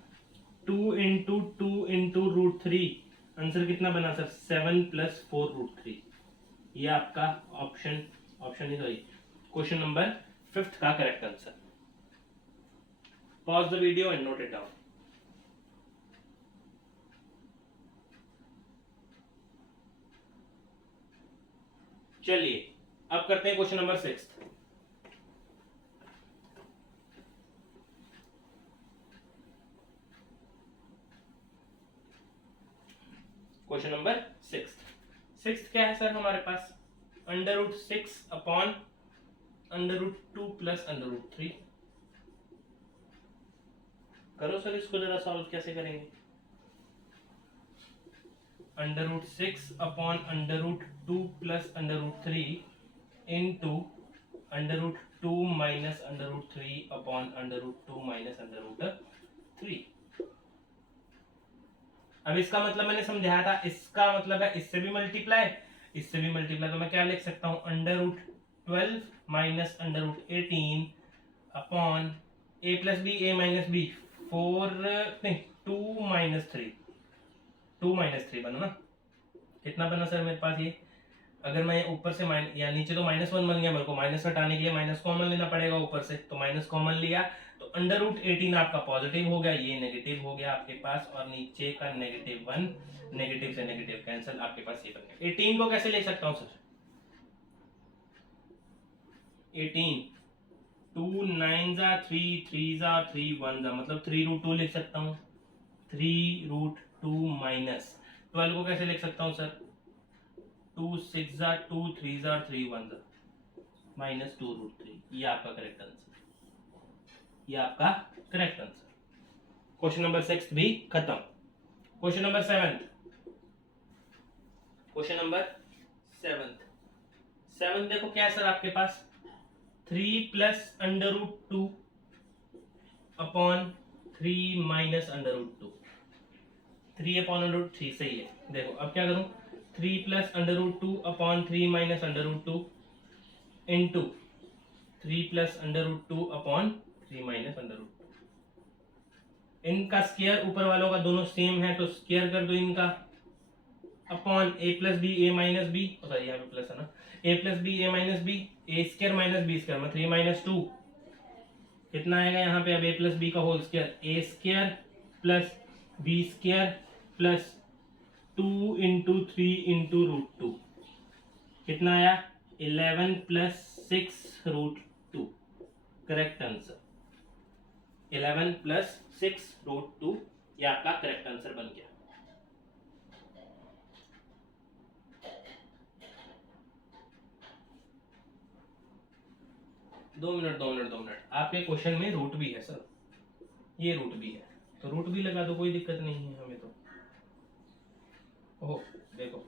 2 into root 3, answer कितना बना सर 7 प्लस 4 रूट 3। ये आपका ऑप्शन ही सॉरी क्वेश्चन नंबर 5th का correct answer. Pause the video and note it down. चलिए अब करते हैं क्वेश्चन नंबर 6। क्वेश्चन नंबर 6 क्या है सर हमारे पास, under root 6 upon under root 2 plus under root 3। करो सर इसको जरा सॉल्व कैसे करेंगे। Under root 6 upon under root 2 plus under root 3 into under root 2 minus under root 3 upon under root 2 minus under root 3। अब इसका मतलब मैंने समझाया था, इसका मतलब है इससे भी मल्टीप्लाई, इससे भी मल्टीप्लाई, तो मैं क्या लिख सकता हूं under root 12 minus under root 18 upon a plus B A minus B 4 नहीं 2 माइनस 3, 2 माइनस 3 बना ना, कितना बना सर मेरे पास ये, अगर मैं ऊपर से या नीचे तो -1 बन गया, मेरे को माइनस हटाने के लिए माइनस कॉमन लेना पड़ेगा ऊपर से, तो माइनस कॉमन लिया तो अंडर रूट 18 आपका पॉजिटिव हो गया, ये नेगेटिव हो गया आपके पास, और नीचे का -1 नेगेटिव से नेगेटिव कैंसिल, आपके पास ये बन गया। 18 को कैसे लिख सकता हूँ सर, 18 2 9 जा 3 3 जा 3 1 जा, मतलब 3 रूट 2 लिख सकता हूँ, 3 रूट 2 माइनस 12 को कैसे लिख सकता हूँ सर 2 6 जा 2 3 जा 3 1 जा माइनस 2 रूट 3। ये आपका करेक्ट आंसर, ये आपका करेक्ट आंसर। क्वेश्चन नंबर 6 भी खत्म। क्वेश्चन नंबर 7, क्वेश्चन नंबर 7 देखो क्या है सर आपके पास 3 plus under root 2 upon 3 minus under root 2, 3 upon under root 3 सही है। देखो अब क्या करूं 3 plus under root 2 upon 3 minus under root 2 into 3 plus under root 2 upon 3 minus under root 2। इनका स्क्वायर ऊपर वालों का दोनों सेम है, तो स्क्वायर कर दो इनका, upon a plus B A minus B, sorry यहाँ पे प्लस है ना, a plus B A minus B, A square minus B square में 3 माइनस 2, कितना आएगा यहाँ पे अब a प्लस बी का whole square, A square plus B square plus 2 into 3 into root 2, कितना आया 11 plus 6 root 2, correct answer 11 plus 6 root 2, ये आपका करेक्ट आंसर बन गया। दो मिनट आपके क्वेश्चन में रूट भी है सर, ये रूट भी है तो रूट भी लगा दो, कोई दिक्कत नहीं है हमें तो। ओह देखो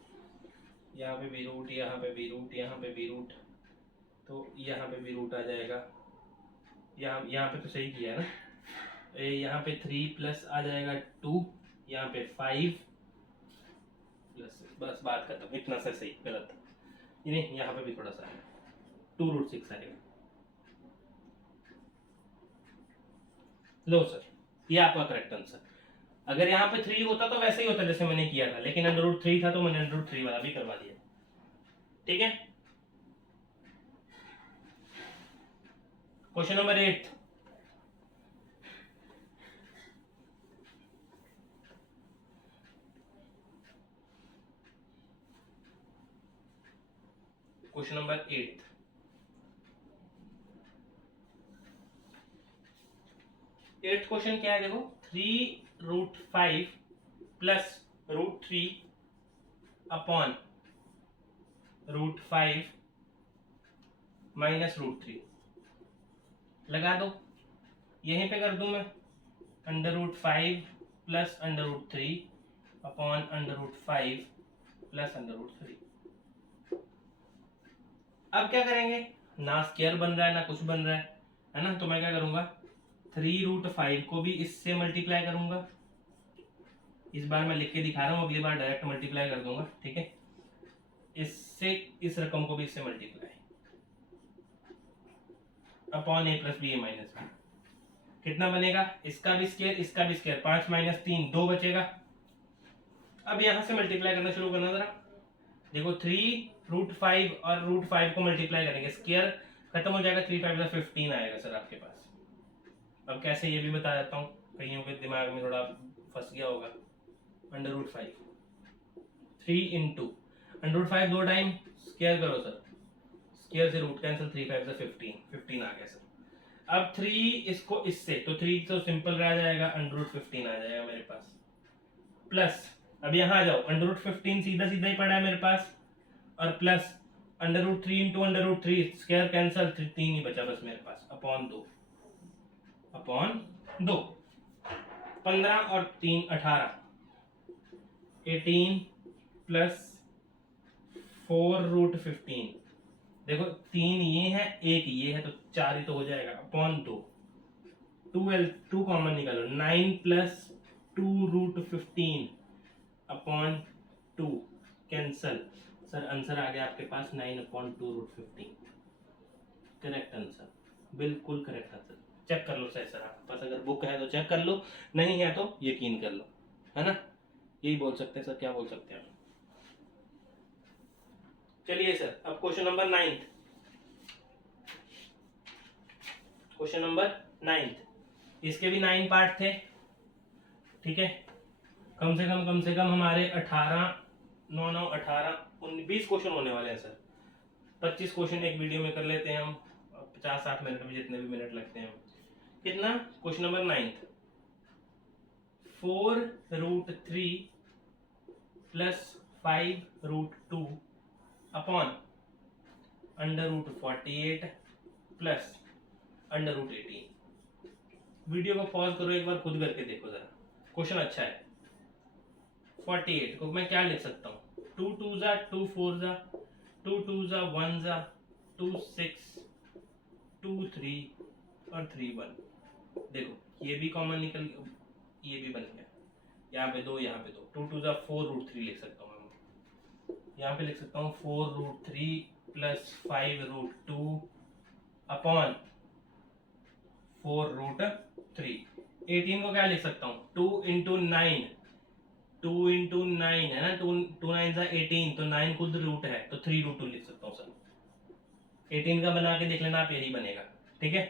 यहाँ पे भी रूट, यहाँ पे भी रूट, यहाँ पे भी रूट, तो यहाँ पे भी रूट आ जाएगा, यहाँ पे तो सही किया है ना, यहाँ पे 3 प्लस आ जाएगा 2, यहाँ पे 5 प्लस, बस बात खत्म, इतना सा सही, गलत नहीं, यहाँ पे भी थोड़ा सा है 2 रूट 6 आएगा। लो सर ये आपका करेक्ट आंसर। अगर यहाँ पे 3 होता तो वैसे ही होता जैसे मैंने किया था, लेकिन √3 था तो मैंने √3 वाला भी करवा दिया। ठीक है, question number 8। Question number 8। Eighth question क्या है देखो, 3√5 प्लस √3 अपॉन √5 माइनस √3 लगा दो। यहीं पे कर दूं मैं, √5 प्लस √3 अपॉन √5 प्लस √3। अब क्या करेंगे, ना स्क्वायर बन रहा है ना कुछ बन रहा है ना, तो मैं क्या करूंगा, 3√5 को भी इससे मल्टीप्लाई करूंगा। इस बार मैं लिख के दिखा रहा हूँ, अगली बार डायरेक्ट मल्टीप्लाई कर दूंगा। ठीक है, इससे इस रकम को भी इससे multiply upon a plus B A minus B. कितना बनेगा, इसका भी स्क्वायर इसका भी स्क्वायर, 5 माइनस 3 2 बचेगा। अब यहां से मल्टीप्लाई करना शुरू करना जरा। देखो 3√5 और √5 को मल्टीप्लाई करेंगे, स्क्वायर खत्म हो जाएगा, 3 5 15 आएगा सर आपके पास। अब कैसे ये भी बता देता हूँ, कईयों के दिमाग में थोड़ा फंस गया होगा। √5 3 इंटू √5 दो टाइम स्क्वायर करो सर, स्क्वायर से रूट कैंसिल, 3 5 15 आ गया सर। अब 3 इसको इससे, तो 3 तो सिंपल रह जाएगा, √15 आ जाएगा मेरे पास। प्लस अब यहाँ आ जाओ, √15 सीधा सीधा ही पड़ा है मेरे पास, और प्लस √3 इंटू √3 स्क्वायर कैंसिल, 3 ही बचा बस मेरे पास, अपॉन 2 15 और 3 18 18 प्लस 4√15। देखो 3 ये है 1 ये है, तो 4 ही तो हो जाएगा, अपॉन 2 2 कॉमन निकालो, 9 plus 2√15 upon 2 cancel. Sir answer आ गया आपके पास 9/2√15। करेक्ट आंसर, बिल्कुल करेक्ट आंसर। चेक कर लो सर, आपके पास अगर बुक है तो चेक कर लो, नहीं है तो यकीन कर लो, है ना। यही बोल सकते हैं सर, क्या बोल सकते हैं। चलिए सर, अब क्वेश्चन नंबर 9। क्वेश्चन नंबर 9, इसके भी 9 पार्ट थे। ठीक है, कम से कम हमारे 18 9 9 18 20 क्वेश्चन होने वाले हैं सर। 25 क्वेश्चन एक वीडियो में कर लेते हैं हम, 50-60 मिनट में, जितने भी मिनट लगते हैं। कितना, question number 9, 4√3 plus 5√2 upon √48 plus √18। Video को पॉज करो, एक बार खुद करके देखो जरा, क्वेश्चन अच्छा है। 48 को मैं क्या लिख सकता हूँ, 2 2 जा 2 4 जा 2 2 जा 1 जा 2 6 2 3 और 3 1। देखो ये भी कॉमन निकल गया, ये भी बन गया, यहाँ पे 2 यहाँ पे 2, 2 2 जा 4√3 लिख सकता हूँ मैं, यहाँ पे लिख सकता हूँ 4√3 प्लस 5√2 अपॉन 4√3। 18 को क्या लिख सकता हूँ, 2 इंटू 9 है ना, 2 9 जा 18, तो 9 खुद रूट है, तो 3√2 लिख सकता हूँ सर। 18 का बना के देख लेना आप, यही बनेगा। ठीक है,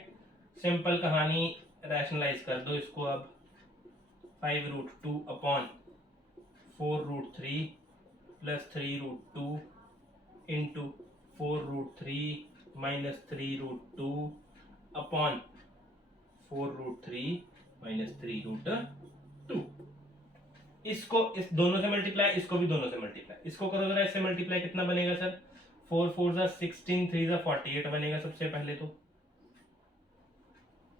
सिंपल कहानी, रैशनलाइज कर दो इसको अब, 5√2 upon 4√3 plus 3√2 into 4√3 minus 3√2 upon 4√3 minus 3√2। इसको इस दोनों से मल्टीप्लाई, इसको भी दोनों से मल्टीप्लाई, इसको करो जरा इससे मल्टीप्लाई, कितना बनेगा सर, 4 4 जा 16 3 जा 48 बनेगा। सबसे पहले तो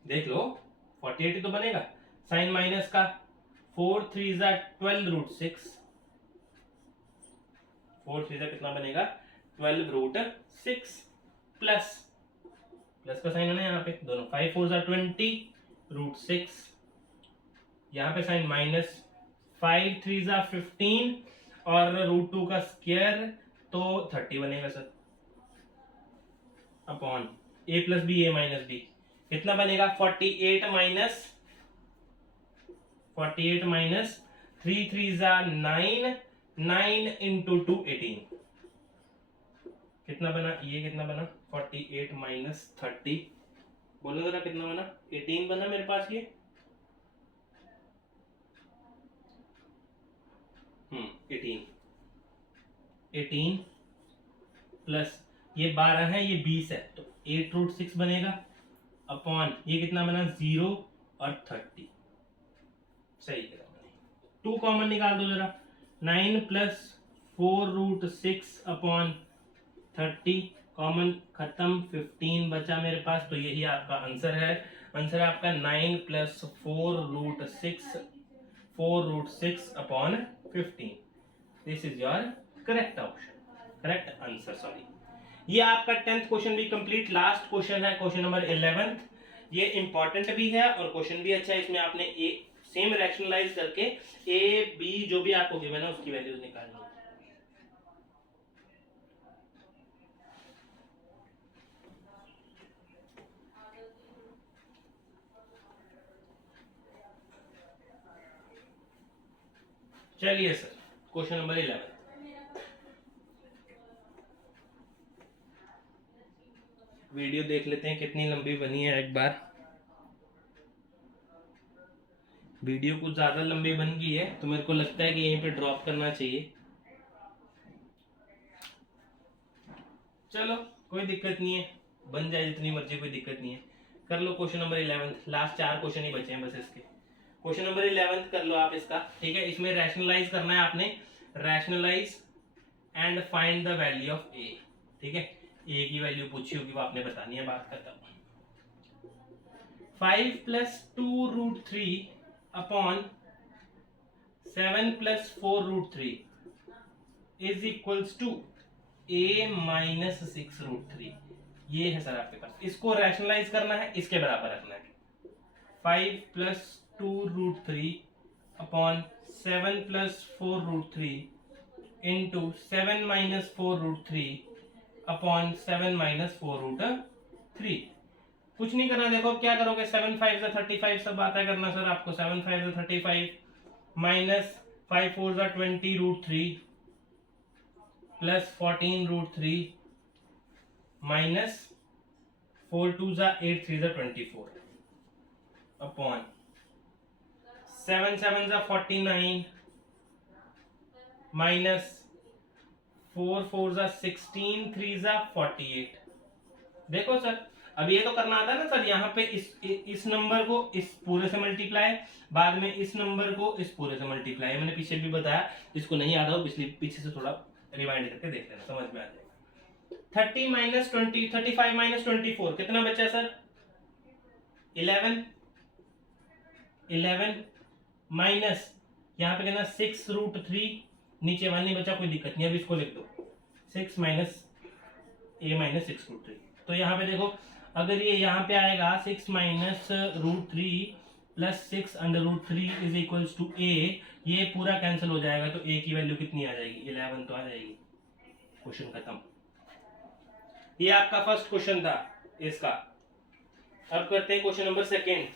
देख लो 48 ही तो बनेगा, साइन माइनस का 4 3 जा 12√6, 4 3 जा कितना बनेगा 12√6 प्लस का साइन है ना यहाँ पे, दोनों 5 4 जा 20√6, यहाँ पे साइन माइनस, 5 3 जा 15 और √2 का स्क्वायर तो 30 बनेगा sir, upon a plus B A minus B, कितना बनेगा 48 माइनस 48 माइनस 3 3 जा 9, 9 इंटू 2 18, कितना बना ये, कितना बना 48 माइनस 30, बोलो जरा कितना बना, 18 बना मेरे पास ये। 18 18 प्लस ये 12 है, ये 20 है, तो 8√6 बनेगा अपॉन ये कितना बना 0 और 30, सही करा मैंने। 2 कॉमन निकाल दो जरा, 9 प्लस 4√6 अपॉन 30, कॉमन खत्म, 15 बचा मेरे पास, तो यही आपका आंसर है। आंसर है आपका 9 plus 4√6 upon 15। This is your correct option, correct answer, sorry. ये आपका 10th क्वेश्चन भी कंप्लीट। लास्ट क्वेश्चन है क्वेश्चन नंबर 11th। ये इंपॉर्टेंट भी है और क्वेश्चन भी अच्छा है। इसमें आपने ए सेम रैशनलाइज करके ए बी जो भी आपको गिवन है उसकी वैल्यूज निकालनी है। चलिए सर, क्वेश्चन नंबर 11 वीडियो देख लेते हैं कितनी लंबी बनी है एक बार। वीडियो कुछ ज्यादा लंबी बन गई है तो मेरे को लगता है कि यहीं पे ड्रॉप करना चाहिए। चलो कोई दिक्कत नहीं है, बन जाए जितनी मर्जी, कोई दिक्कत नहीं है। कर लो क्वेश्चन नंबर 11, लास्ट 4 क्वेश्चन ही बचे हैं बस इसके। क्वेश्चन नंबर 11 कर लो आप इसका, ठीक है। इसमें रैशनलाइज करना है आपने, rationalise and find the value of A, ठीक है। ए की वैल्यू पूछी होगी वो आपने बतानी है, बात करता हूं। 5 plus 2√3 upon 7 plus 4√3 is equals to a minus 6√3। ये है सर आपके पास, इसको रैशनलाइज करना है, इसके बराबर रखना है। 5 plus 2√3 upon 7 plus 4√3 into 7 minus 4√3 upon 7 minus 4√3। कुछ नहीं करना, देखो क्या करोगे, 7 5 = 35 सब आता है करना सर आपको। 7 5 = 35 minus 5 4 = 20√3 plus 14√3 minus 4 2 = 8 3 = 24 upon 7 7 = 49 minus 4 4 = 16 3 = 48। देखो सर अब ये तो करना आता है ना सर, यहाँ पे इस नंबर को इस पूरे से मल्टीप्लाई, बाद में इस नंबर को इस पूरे से मल्टीप्लाई। मैंने पीछे भी बताया, जिसको नहीं आता हो पीछे से थोड़ा रिवाइंड करके देख लेना, समझ में आ जाएगा। 30 माइनस 20, 35 माइनस 24 कितना बचा सर, 11 माइनस यहाँ पे कहना 6√3, नीचे 1 नहीं बचा, कोई दिक्कत नहीं, अब इसको लिख दो 6 माइनस a माइनस 6√3। तो यहाँ पे देखो अगर ये यहाँ पे आएगा 6 minus √3 plus 6√3 is equals to a, ये पूरा कैंसिल हो जाएगा, तो a की वैल्यू कितनी आ जाएगी, 11 तो आ जाएगी। क्वेश्चन खत्म। ये आपका फर्स्ट क्वेश्चन था इसका। अब करते हैं question number second.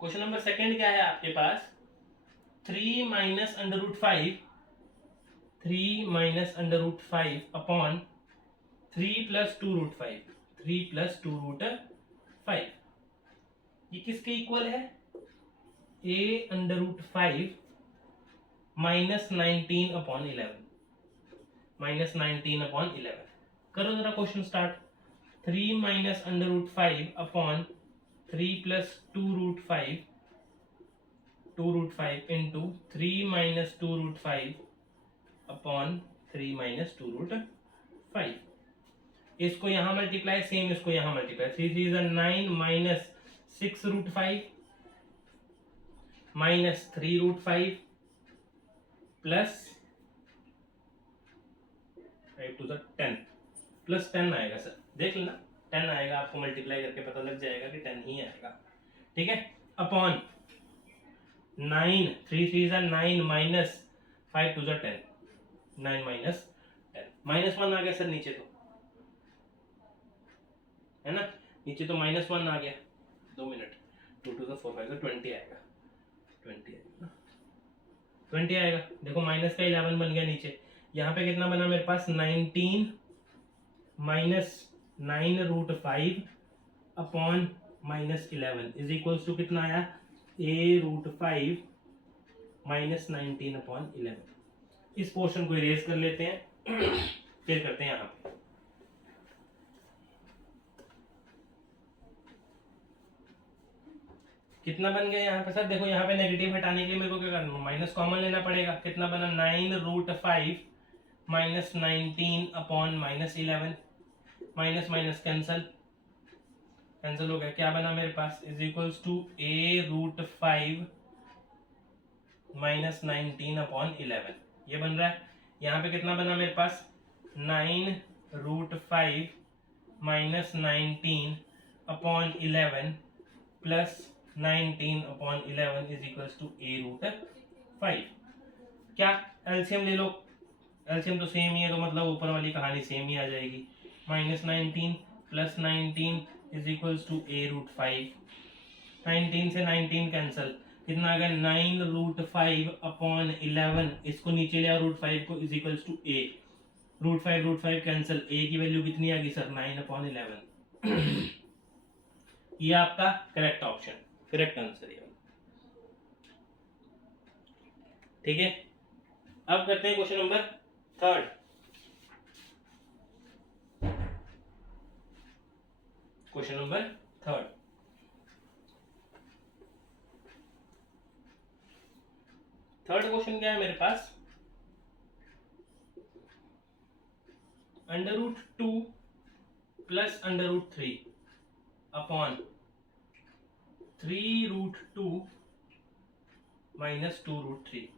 Question number second क्या है आपके पास, 3 माइनस √5 अपॉन 3 प्लस 2√5 ये किसके इक्वल है, a√5 माइनस 19 अपॉन 11। करो जरा question start. 3 minus √5 upon 3 plus 2√5 into 3 minus 2√5 upon 3 minus 2√5। इसको यहां मल्टीप्लाई, सेम इसको यहां multiply, 3 3 = 9 minus 6√5 minus 3√5 plus 5 2 = 10 plus 10 आएगा सर, देख लेना 10 आएगा, आपको मल्टीप्लाई करके पता लग जाएगा कि 10 ही आएगा, ठीक है। अपॉन 9 3 3 = 9 माइनस 5 2 = 10, 9 माइनस 10 -1 आ गया सर नीचे, तो है ना, नीचे तो -1 आ गया, 2 मिनट, 2 2 4 5 20 आएगा, 20 आएगा, 20 आएगा। देखो माइनस का 11 बन गया नीचे। यहाँ पे कितना बना मेरे पास, 19 minus 9√5 upon -11 is equals to कितना आया, a√5 माइनस 19 अपॉन 11। इस पोर्शन को इरेज कर लेते हैं फिर करते हैं यहाँ पे। कितना बन गया यहाँ पे सर, देखो यहाँ पे नेगेटिव हटाने के लिए मेरे को क्या करना, माइनस कॉमन लेना पड़ेगा। कितना बना, 9√5 minus 19 upon -11, minus minus cancel, cancel हो गया। क्या बना मेरे पास, is equals to a√5 minus 19 upon 11, ये बन रहा है। यहाँ पे कितना बना मेरे पास, 9√5 minus 19 upon 11 plus 19 upon 11 is equals to a√5। क्या एलसीएम ले लो, एलसीएम तो सेम ही है, तो मतलब ऊपर वाली कहानी सेम ही आ जाएगी। -19 plus 19 is equals to a√5, 19 से 19 कैंसल, कितना आ गया, 9√5 अपॉन 11, इसको नीचे ले आओ √5 को, is equals to a, √5 cancel, a की वैल्यू कितनी आ गई सर, 9 अपॉन 11। ये आपका करेक्ट ऑप्शन, करेक्ट आंसर है, ठीक है। अब करते हैं question number 3। Question number 3, third question क्या है मेरे पास, √2 plus √3 upon 3√2 minus 2√3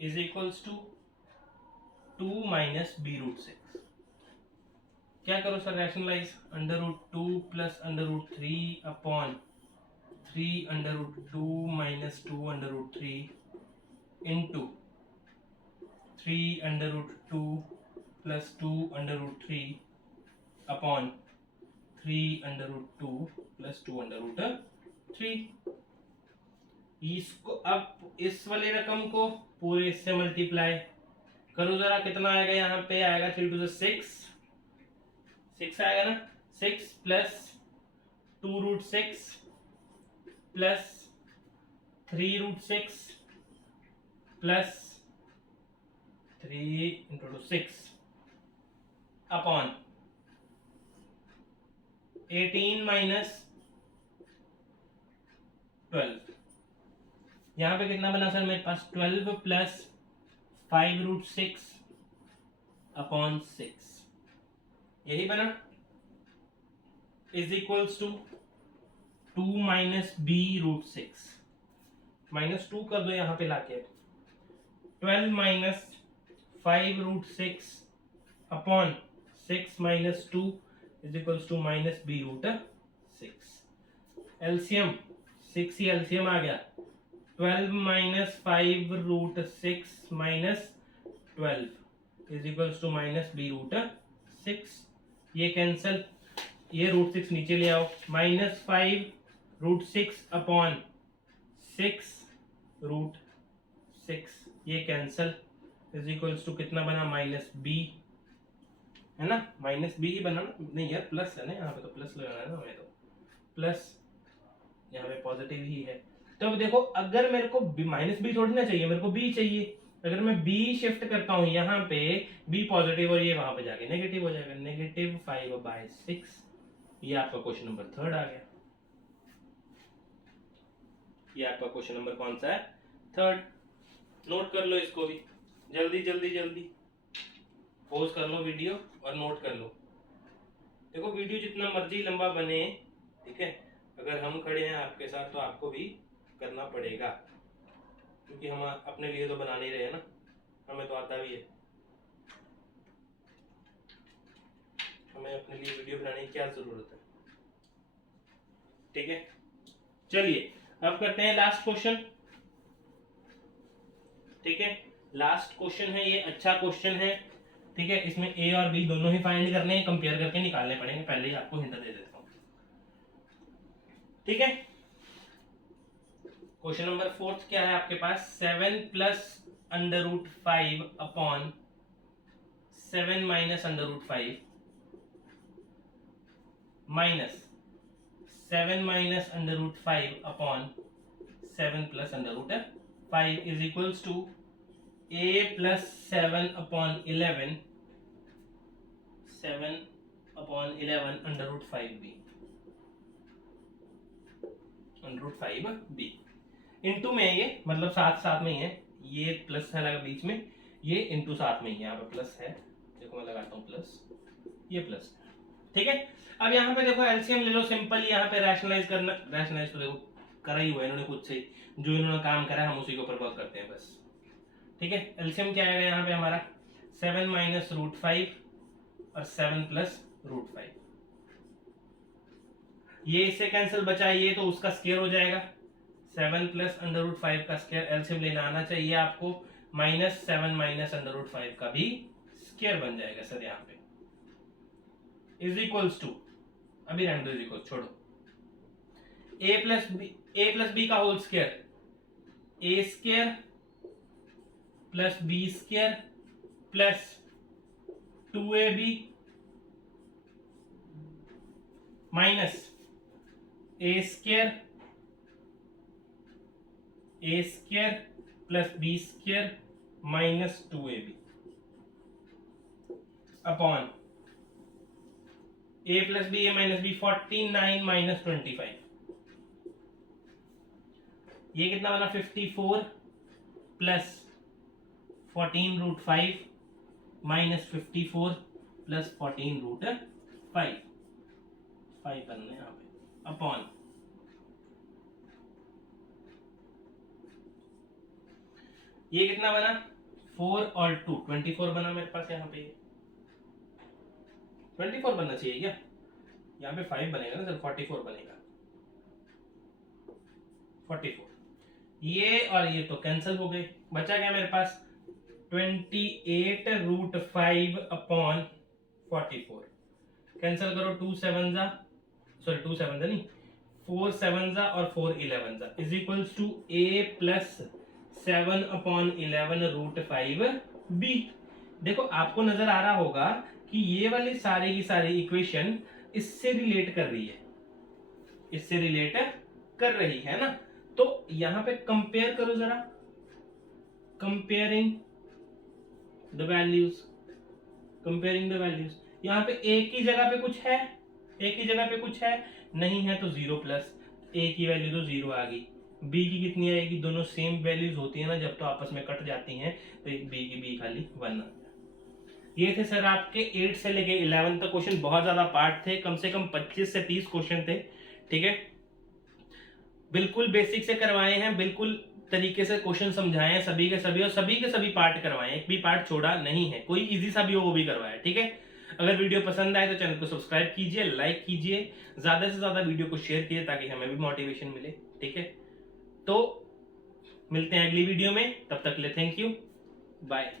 is equals to 2 minus b√6। क्या करो sir, rationalise, √2 plus √3 upon 3√2 minus 2√3 into 3√2 plus 2√3 upon 3√2 plus 2√3। इसको अब इस वाले रकम को पूरे इससे मल्टीप्लाई करो जरा, कितना आएगा, यहाँ पे आएगा 3 to 6, 6 आएगा ना, 6 plus 2√6 plus 3√6 plus 3 into 6 upon 18 minus 12। यहाँ पे कितना बना सर मेरे पास, 12 प्लस 5√6 अपॉन 6, यही बना, is equals to 2 minus b√6, -2 कर दो यहाँ पे लाके, 12 minus 5√6 upon 6 minus 2 is equals to minus b√6। LCM 6 ही एलसीएम आ गया, 12 minus 5√6 minus 12 is equals to minus b√6, ये कैंसल, ये √6 नीचे ले आओ, -5√6 अपॉन 6√6, ये कैंसल, इज इक्वल्स टू कितना बना, -b, है ना, -b ही बना ना, नहीं यार प्लस है ना, यहाँ पे तो प्लस लगाना है ना हमें, तो प्लस यहाँ पे पॉजिटिव ही है। तो अब देखो, अगर मेरे को -b थोड़ी ना चाहिए, मेरे को b चाहिए, अगर मैं b शिफ्ट करता हूँ यहाँ पे, b पॉजिटिव और ये वहां पे जाके नेगेटिव हो जाएगा, -5/6। ये आपका क्वेश्चन नंबर 3 आ गया, ये आपका क्वेश्चन नंबर कौन सा है, 3। नोट कर लो इसको भी, जल्दी जल्दी जल्दी पॉज कर लो वीडियो और नोट कर लो। देखो वीडियो जितना मर्जी लंबा बने, ठीक है, अगर हम खड़े हैं आपके साथ तो आपको भी करना पड़ेगा, क्योंकि हम अपने लिए तो बना नहीं रहे हैं ना, हमें तो आता भी है, हमें अपने लिए वीडियो बनाने की क्या जरूरत है, ठीक है। चलिए अब करते हैं लास्ट क्वेश्चन, ठीक है, लास्ट क्वेश्चन है ये, अच्छा क्वेश्चन है, ठीक है, इसमें ए और बी दोनों ही फाइंड करने हैं, कंपेयर करके निकालने पड़ेंगे, पहले ही आपको हिंट दे देता हूँ। ठीक है, क्वेश्चन नंबर 4 क्या है आपके पास, 7 plus under root 5 upon 7 minus under root 5 minus 7 minus under root 5 upon 7 plus under root 5 is equals to a plus 7 upon 11 7 upon 11 under root 5b under root 5b into में ये मतलब साथ साथ में ही है, ये प्लस है लगा बीच में, ये इंटू साथ में ही यहाँ पे प्लस है, देखो मैं लगाता हूँ प्लस, ये प्लस। ठीक है, अब यहाँ पे देखो एलसीएम ले लो सिंपल, यहाँ पे रैशनलाइज करना, रैशनलाइज तो देखो करा ही हुआ है इन्होंने खुद से, जो इन्होंने काम करा है हम उसी के ऊपर वर्क करते हैं बस। ठीक है, एलसीएम क्या आएगा यहाँ पे हमारा 7 माइनस रूट 5 और 7 प्लस रूट 5, ये इससे कैंसिल बचा, ये तो उसका स्क्वायर हो जाएगा, 7 प्लस अंडर रूट 5 का स्क्वायर एलसीएम लेना आना चाहिए आपको, माइनस 7 माइनस अंडर रूट 5 का भी स्क्वायर बन जाएगा सर यहाँ पे, इज इक्वल्स टू, अभी रहने दो इज इक्वल, छोड़ो, ए प्लस बी का whole square, A square plus B square plus 2ab minus A square plus B square minus 2ab upon a plus B A minus B 49 minus 25, ये कितना बना 54 plus 14 root 5 minus 54 plus 14 root 5 बनने यहाँ पे अपॉन ये कितना बना 4 और 2 24 बना मेरे पास, यहाँ पे 24 बनना चाहिए क्या, यहाँ पे 5 बनेगा ना सर, 44 बनेगा, 44, ये और ये तो कैंसिल हो गए, बचा क्या मेरे पास 28 रूट 5 अपॉन 44, कैंसिल करो 2 7 जा, सॉरी 2 7 जा नहीं, 4 7 जा और 4 11 जा is equals to a plus 7 upon 11 root 5b। देखो आपको नजर आ रहा होगा कि ये वाली सारी की सारी इक्वेशन इससे रिलेट कर रही है, इससे रिलेट कर रही है ना, तो यहां पे कंपेयर करो जरा, comparing the values, comparing the values, यहाँ पे एक ही जगह पे कुछ है, एक ही जगह पे कुछ है, नहीं है तो 0 प्लस, ए की वैल्यू तो 0 आ गई, बी की कितनी आएगी, दोनों सेम वैल्यूज होती है ना जब तो आपस में कट जाती हैं, तो बी की बी खाली 1 आ गया। ये थे सर आपके 8 से लेके 11 तक क्वेश्चन, बहुत ज्यादा पार्ट थे, कम से कम 25 से 30 क्वेश्चन थे। ठीक है, बिल्कुल बेसिक से करवाए हैं, बिल्कुल तरीके से क्वेश्चन समझाए हैं सभी के सभी, और सभी के सभी पार्ट करवाए हैं, एक भी पार्ट छोड़ा नहीं है, कोई इजी सा भी हो वो भी करवाया। ठीक है, अगर वीडियो पसंद आए तो चैनल को सब्सक्राइब कीजिए, लाइक कीजिए, ज्यादा से ज्यादा वीडियो को शेयर कीजिए ताकि हमें भी मोटिवेशन मिले। ठीक है, तो मिलते हैं अगली वीडियो में, तब तक के लिए थैंक यू, बाय।